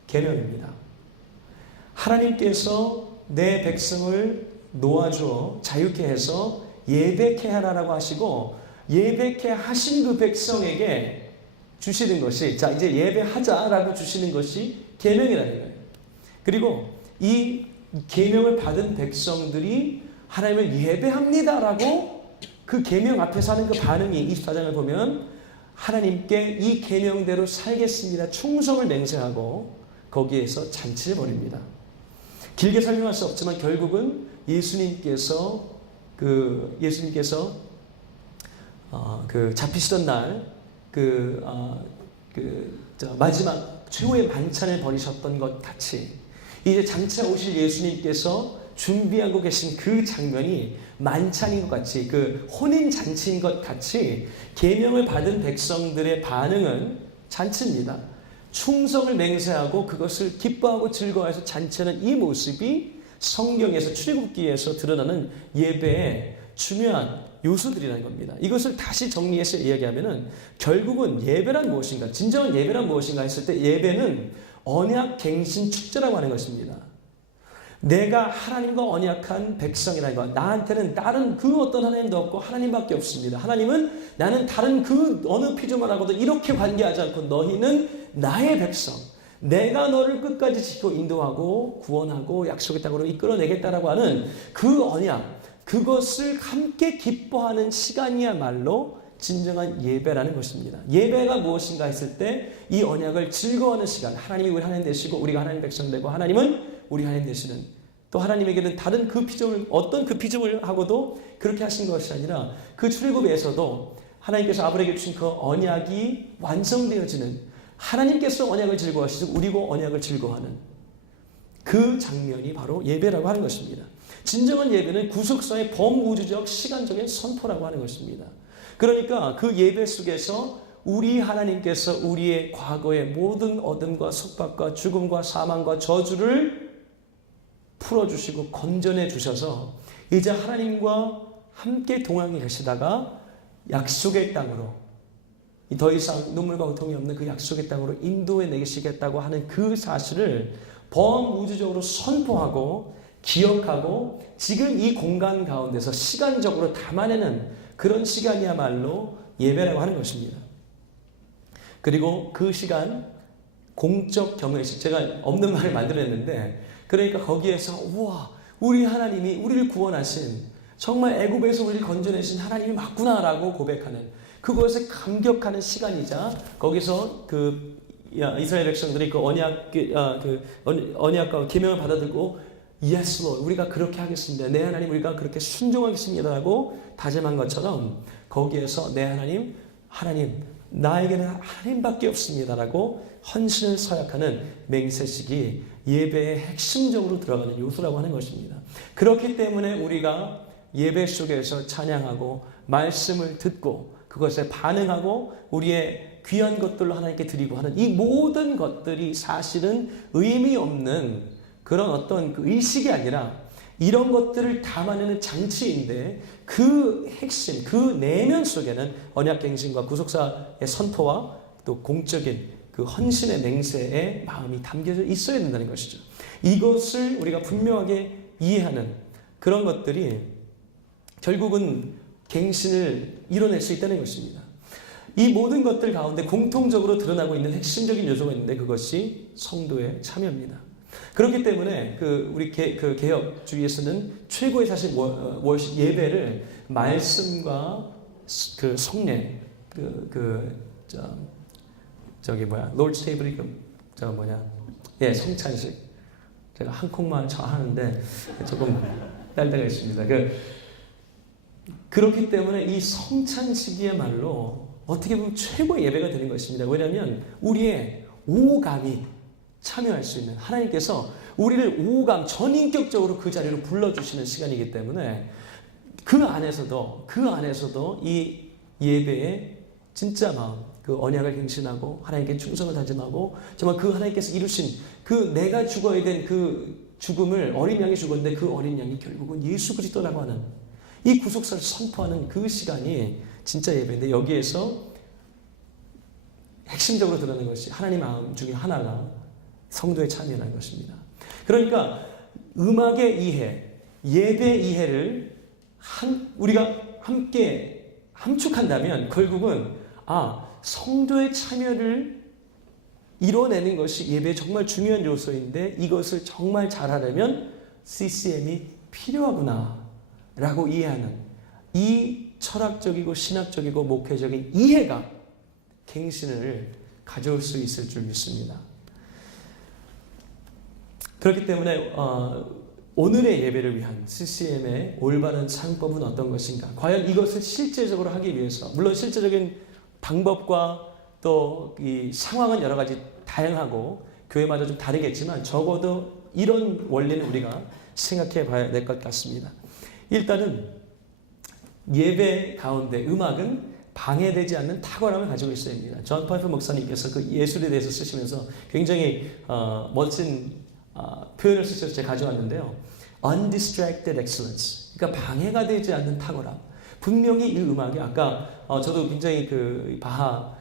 계명입니다. 하나님께서 내 백성을 놓아주어 자유케 해서 예배케 하라라고 하시고 예배케 하신 그 백성에게 주시는 것이, 자 이제 예배하자라고 주시는 것이 계명이라는 거예요. 그리고 이 계명을 받은 백성들이 하나님을 예배합니다라고 그 계명 앞에서 하는 그 반응이 24장을 보면 하나님께 이 계명대로 살겠습니다. 충성을 맹세하고 거기에서 잔치를 벌입니다. 길게 설명할 수 없지만 결국은 예수님께서 그 잡히시던 날 마지막 최후의 만찬을 벌이셨던 것 같이 이제 장차 오실 예수님께서 준비하고 계신 그 장면이 만찬인 것 같이, 그 혼인 잔치인 것 같이 계명을 받은 백성들의 반응은 잔치입니다. 충성을 맹세하고 그것을 기뻐하고 즐거워해서 잔치하는 이 모습이 성경에서 출애굽기에서 드러나는 예배의 중요한 요소들이라는 겁니다. 이것을 다시 정리해서 이야기하면은 결국은 예배란 무엇인가, 진정한 예배란 무엇인가 했을 때 예배는 언약 갱신 축제라고 하는 것입니다. 내가 하나님과 언약한 백성이라는 것, 나한테는 다른 그 어떤 하나님도 없고 하나님밖에 없습니다. 하나님은 나는 다른 그 어느 피조물하고도 이렇게 관계하지 않고 너희는 나의 백성, 내가 너를 끝까지 지키고 인도하고 구원하고 약속의 땅으로 이끌어내겠다라고 하는 그 언약, 그것을 함께 기뻐하는 시간이야말로 진정한 예배라는 것입니다. 예배가 무엇인가 했을 때 이 언약을 즐거워하는 시간, 하나님이 우리 하나님 되시고 우리가 하나님 백성 되고 하나님은 우리 하나님 되시는, 또 하나님에게는 다른 그 피조물, 어떤 그 피조물하고도 그렇게 하신 것이 아니라 그 출애굽에서도 하나님께서 아브라함에게 주신 그 언약이 완성되어지는, 하나님께서 언약을 즐거워하시고 우리고 언약을 즐거워하는 그 장면이 바로 예배라고 하는 것입니다. 진정한 예배는 구속사의 범우주적 시간적인 선포라고 하는 것입니다. 그러니까 그 예배 속에서 우리 하나님께서 우리의 과거의 모든 어둠과 속박과 죽음과 사망과 저주를 풀어주시고 건져내 주셔서 이제 하나님과 함께 동행해 계시다가 약속의 땅으로, 더 이상 눈물과 고통이 없는 그 약속의 땅으로 인도해 내시겠다고 하는 그 사실을 범우주적으로 선포하고 기억하고 지금 이 공간 가운데서 시간적으로 담아내는 그런 시간이야말로 예배라고 하는 것입니다. 그리고 그 시간 공적 경외식, 제가 없는 말을 만들어냈는데, 그러니까 거기에서 우와, 우리 하나님이 우리를 구원하신, 정말 애굽에서 우리를 건져내신 하나님이 맞구나라고 고백하는, 그것에 감격하는 시간이자 거기서 그 이스라엘 백성들이 그 언약과 계명을 받아들고 Yes, Lord, 우리가 그렇게 하겠습니다. 내 하나님, 우리가 그렇게 순종하겠습니다라고 다짐한 것처럼 거기에서 내 하나님, 나에게는 하나님밖에 없습니다라고 헌신을 서약하는 맹세식이 예배의 핵심적으로 들어가는 요소라고 하는 것입니다. 그렇기 때문에 우리가 예배 속에서 찬양하고 말씀을 듣고 그것에 반응하고 우리의 귀한 것들로 하나님께 드리고 하는 이 모든 것들이 사실은 의미 없는 그런 어떤 그 의식이 아니라 이런 것들을 담아내는 장치인데 그 핵심, 그 내면 속에는 언약갱신과 구속사의 선포와 또 공적인 그 헌신의 맹세의 마음이 담겨져 있어야 된다는 것이죠. 이것을 우리가 분명하게 이해하는 그런 것들이 결국은 갱신을 이뤄낼 수 있다는 것입니다. 이 모든 것들 가운데 공통적으로 드러나고 있는 핵심적인 요소가 있는데 그것이 성도의 참여입니다. 그렇기 때문에 우리 개혁주의에서는 최고의 사실 월십 예배를 말씀과 그 성례 롤드 테이블이 성찬식 제가 한국말 하는데 조금 딸때가 있습니다. 그렇기 때문에 이 성찬식이야말로 어떻게 보면 최고의 예배가 되는 것입니다. 왜냐하면 우리의 오감이 참여할 수 있는 하나님께서 우리를 전인격적으로 그 자리로 불러주시는 시간이기 때문에 그 안에서도 이 예배의 진짜 마음, 그 언약을 행신하고 하나님께 충성을 다짐하고 정말 그 하나님께서 이루신 그 내가 죽어야 된 그 죽음을 어린 양이 죽었는데 그 어린 양이 결국은 예수 그리스도라고 하는 이 구속사를 선포하는 그 시간이 진짜 예배인데 여기에서 핵심적으로 드러나는 것이 하나님 마음 중에 하나가 성도의 참여라는 것입니다. 그러니까 음악의 이해, 예배 이해를 우리가 함께 함축한다면 결국은 성도의 참여를 이뤄내는 것이 예배의 정말 중요한 요소인데 이것을 정말 잘하려면 CCM이 필요하구나 라고 이해하는 이 철학적이고 신학적이고 목회적인 이해가 갱신을 가져올 수 있을 줄 믿습니다. 그렇기 때문에 오늘의 예배를 위한 CCM의 올바른 사용법은 어떤 것인가? 과연 이것을 실제적으로 하기 위해서 물론 실제적인 방법과 또 이 상황은 여러 가지 다양하고 교회마다 좀 다르겠지만 적어도 이런 원리는 우리가 생각해 봐야 될 것 같습니다. 일단은 예배 가운데 음악은 방해되지 않는 탁월함을 가지고 있어야 합니다. 존 파이퍼 목사님께서 그 예술에 대해서 쓰시면서 굉장히 멋진 표현을 쓰셔서 제가 가져왔는데요. Undistracted excellence. 그러니까 방해가 되지 않는 탁월함. 분명히 이 음악이 아까 저도 굉장히 바하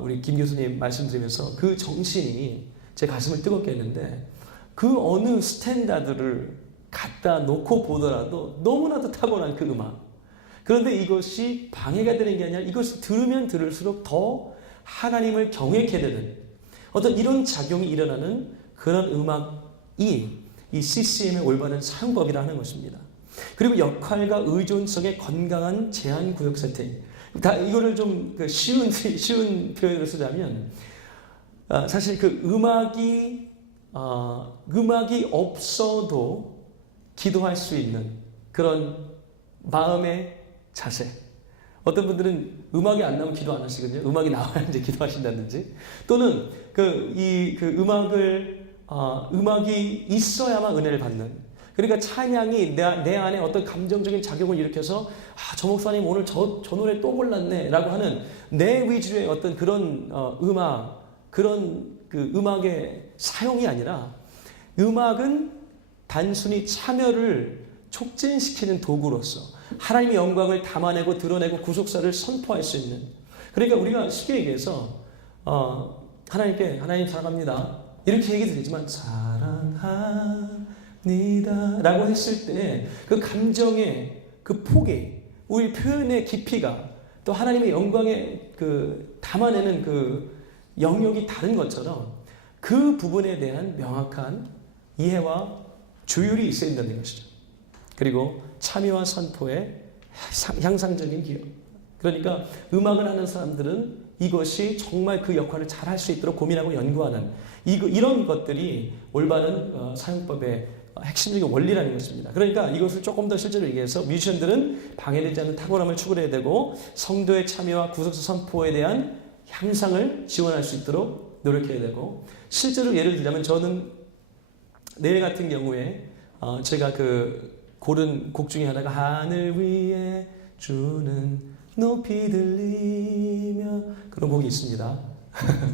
우리 김 교수님 말씀드리면서 그 정신이 제 가슴을 뜨겁게 했는데 그 어느 스탠다드를 갖다 놓고 보더라도 너무나도 탁월한 그 음악. 그런데 이것이 방해가 되는 게 아니라 이것을 들으면 들을수록 더 하나님을 경외케 되는 어떤 이런 작용이 일어나는 그런 음악이 이 CCM의 올바른 사용법이라는 것입니다. 그리고 역할과 의존성의 건강한 제한 구역 세팅. 이거를 좀 쉬운 표현을 쓰자면 사실 그 음악이 없어도 기도할 수 있는 그런 마음의 자세. 어떤 분들은 음악이 안 나오면 기도 안 하시거든요. 음악이 나와야 이제 기도하신다든지. 또는 음악이 있어야만 은혜를 받는. 그러니까 찬양이 내 안에 어떤 감정적인 작용을 일으켜서 저 목사님 오늘 저 노래 또 골랐네 라고 하는 내 위주의 어떤 그런 그런 음악의 사용이 아니라 음악은 단순히 참여를 촉진시키는 도구로서 하나님의 영광을 담아내고 드러내고 구속사를 선포할 수 있는 그러니까 우리가 쉽게 얘기해서 하나님께 하나님 사랑합니다 이렇게 얘기 드리지만 사랑합니다 라고 했을 때 그 감정의 그 폭이 우리 표현의 깊이가 또 하나님의 영광에 담아내는 그 영역이 다른 것처럼 그 부분에 대한 명확한 이해와 조율이 있어야 된다는 것이죠. 그리고 참여와 선포의 향상적인 기여. 그러니까 음악을 하는 사람들은 이것이 정말 그 역할을 잘 할 수 있도록 고민하고 연구하는 이런 것들이 올바른 사용법의 핵심적인 원리라는 것입니다. 그러니까 이것을 조금 더 실제로 얘기해서 뮤지션들은 방해되지 않는 탁월함을 추구해야 되고 성도의 참여와 구속사 선포에 대한 향상을 지원할 수 있도록 노력해야 되고 실제로 예를 들자면 저는 내일 같은 경우에 제가 고른 곡 중에 하나가 하늘 위에 주는 높이 들리며 그런 곡이 있습니다.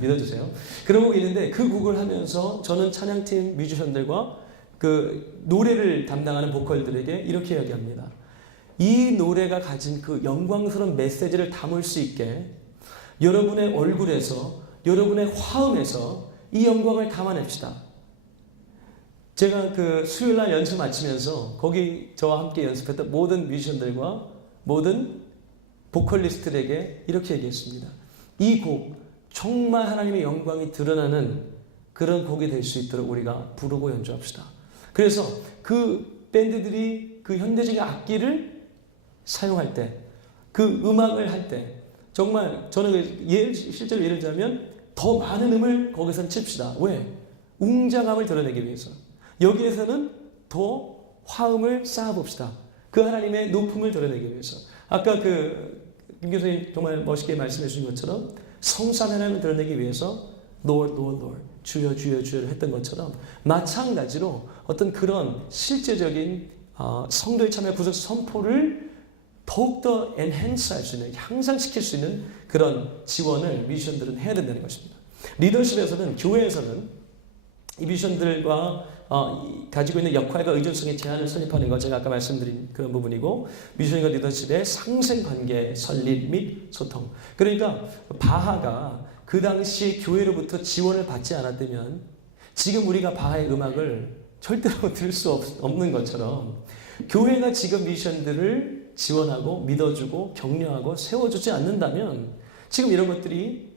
믿어주세요. 그런 곡이 있는데 그 곡을 하면서 저는 찬양팀 뮤지션들과 그 노래를 담당하는 보컬들에게 이렇게 이야기합니다. 이 노래가 가진 그 영광스러운 메시지를 담을 수 있게 여러분의 얼굴에서 여러분의 화음에서 이 영광을 담아냅시다. 제가 수요일날 연습 마치면서 거기 저와 함께 연습했던 모든 뮤지션들과 모든 보컬리스트들에게 이렇게 얘기했습니다. 이 곡 정말 하나님의 영광이 드러나는 그런 곡이 될 수 있도록 우리가 부르고 연주합시다. 그래서 그 밴드들이 그 현대적인 악기를 사용할 때, 그 음악을 할 때 정말 저는 실제로 예를 들자면 더 많은 음을 거기서 칩시다. 왜? 웅장함을 드러내기 위해서. 여기에서는 더 화음을 쌓아봅시다. 그 하나님의 높음을 드러내기 위해서. 아까 김 교수님 정말 멋있게 말씀해 주신 것처럼 성삼 하나님을 드러내기 위해서 Lord, Lord, Lord, 주여, 주여, 주여를 했던 것처럼 마찬가지로 어떤 그런 실제적인 성도의 참여 구속 선포를 더욱더 enhance 할 수 있는, 향상시킬 수 있는 그런 지원을 뮤지션들은 해야 된다는 것입니다. 리더십에서는, 교회에서는 이 뮤지션들과 가지고 있는 역할과 의존성의 제한을 설립하는 것, 제가 아까 말씀드린 그런 부분이고, 뮤지션과 리더십의 상생관계 설립 및 소통. 그러니까 바하가 그 당시 교회로부터 지원을 받지 않았다면 지금 우리가 바하의 음악을 절대로 들을 수 없는 것처럼, 교회가 지금 뮤지션들을 지원하고 믿어주고 격려하고 세워주지 않는다면 지금 이런 것들이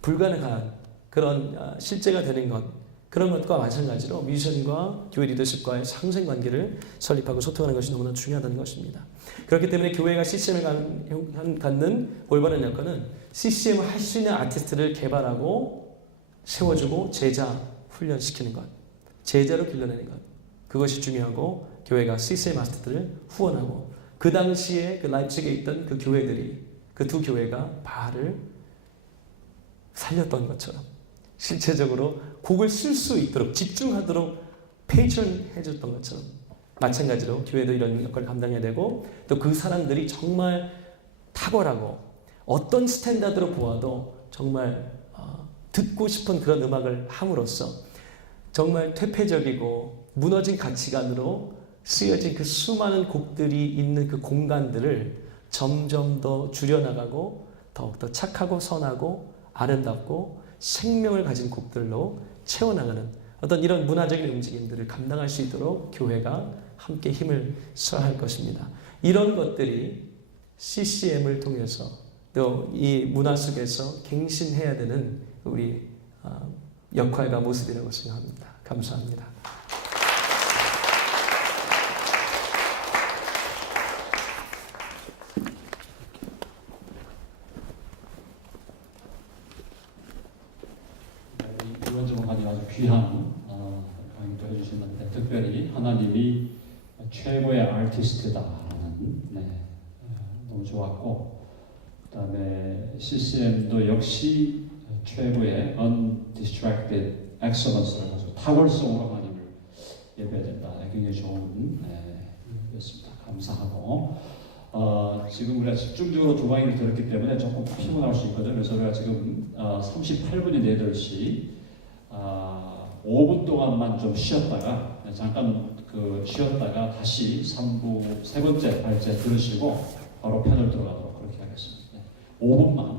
불가능한 그런 실제가 되는 것, 그런 것과 마찬가지로 뮤지션과 교회 리더십과의 상생관계를 설립하고 소통하는 것이 너무나 중요하다는 것입니다. 그렇기 때문에 교회가 CCM을 갖는 올바른 여건은 CCM을 할 수 있는 아티스트를 개발하고 세워주고 제자 훈련시키는 것, 제자로 길러내는 것, 그것이 중요하고, 교회가 CCM 아티스트를 후원하고, 그 당시에 그 라이프치게 있던 그 교회들이, 그 두 교회가 바하를 살렸던 것처럼 실제적으로 곡을 쓸 수 있도록 집중하도록 페이션 해줬던 것처럼, 마찬가지로 교회도 이런 역할을 감당해야 되고, 또 그 사람들이 정말 탁월하고 어떤 스탠다드로 보아도 정말 듣고 싶은 그런 음악을 함으로써 정말 퇴폐적이고 무너진 가치관으로 쓰여진 그 수많은 곡들이 있는 그 공간들을 점점 더 줄여나가고 더욱더 착하고 선하고 아름답고 생명을 가진 곡들로 채워나가는 어떤 이런 문화적인 움직임들을 감당할 수 있도록 교회가 함께 힘을 써야 할 것입니다. 이런 것들이 CCM을 통해서 또 이 문화 속에서 갱신해야 되는 우리 역할과 모습이라고 생각합니다. 감사합니다. 이원주 목사님 아주 귀한 강의도 해주셨는데, 특별히 하나님이 최고의 아티스트다라는, 너무 좋았고, 그 다음에 CCM도 역시 최고의 undistracted excellence를 가지고 탁월성으로 하나님을 예배해야 된다. 굉장히 좋은 예배였습니다. 감사하고, 지금 우리가 집중적으로 두 강의를 들었기 때문에 조금 피곤할 수 있거든요. 그래서 우리가 지금 38분이 8시 5분 동안만 좀 쉬었다가, 잠깐 쉬었다가 다시 3부 세 번째 발제 들으시고 바로 편을 들어가도록 그렇게 하겠습니다. 5분만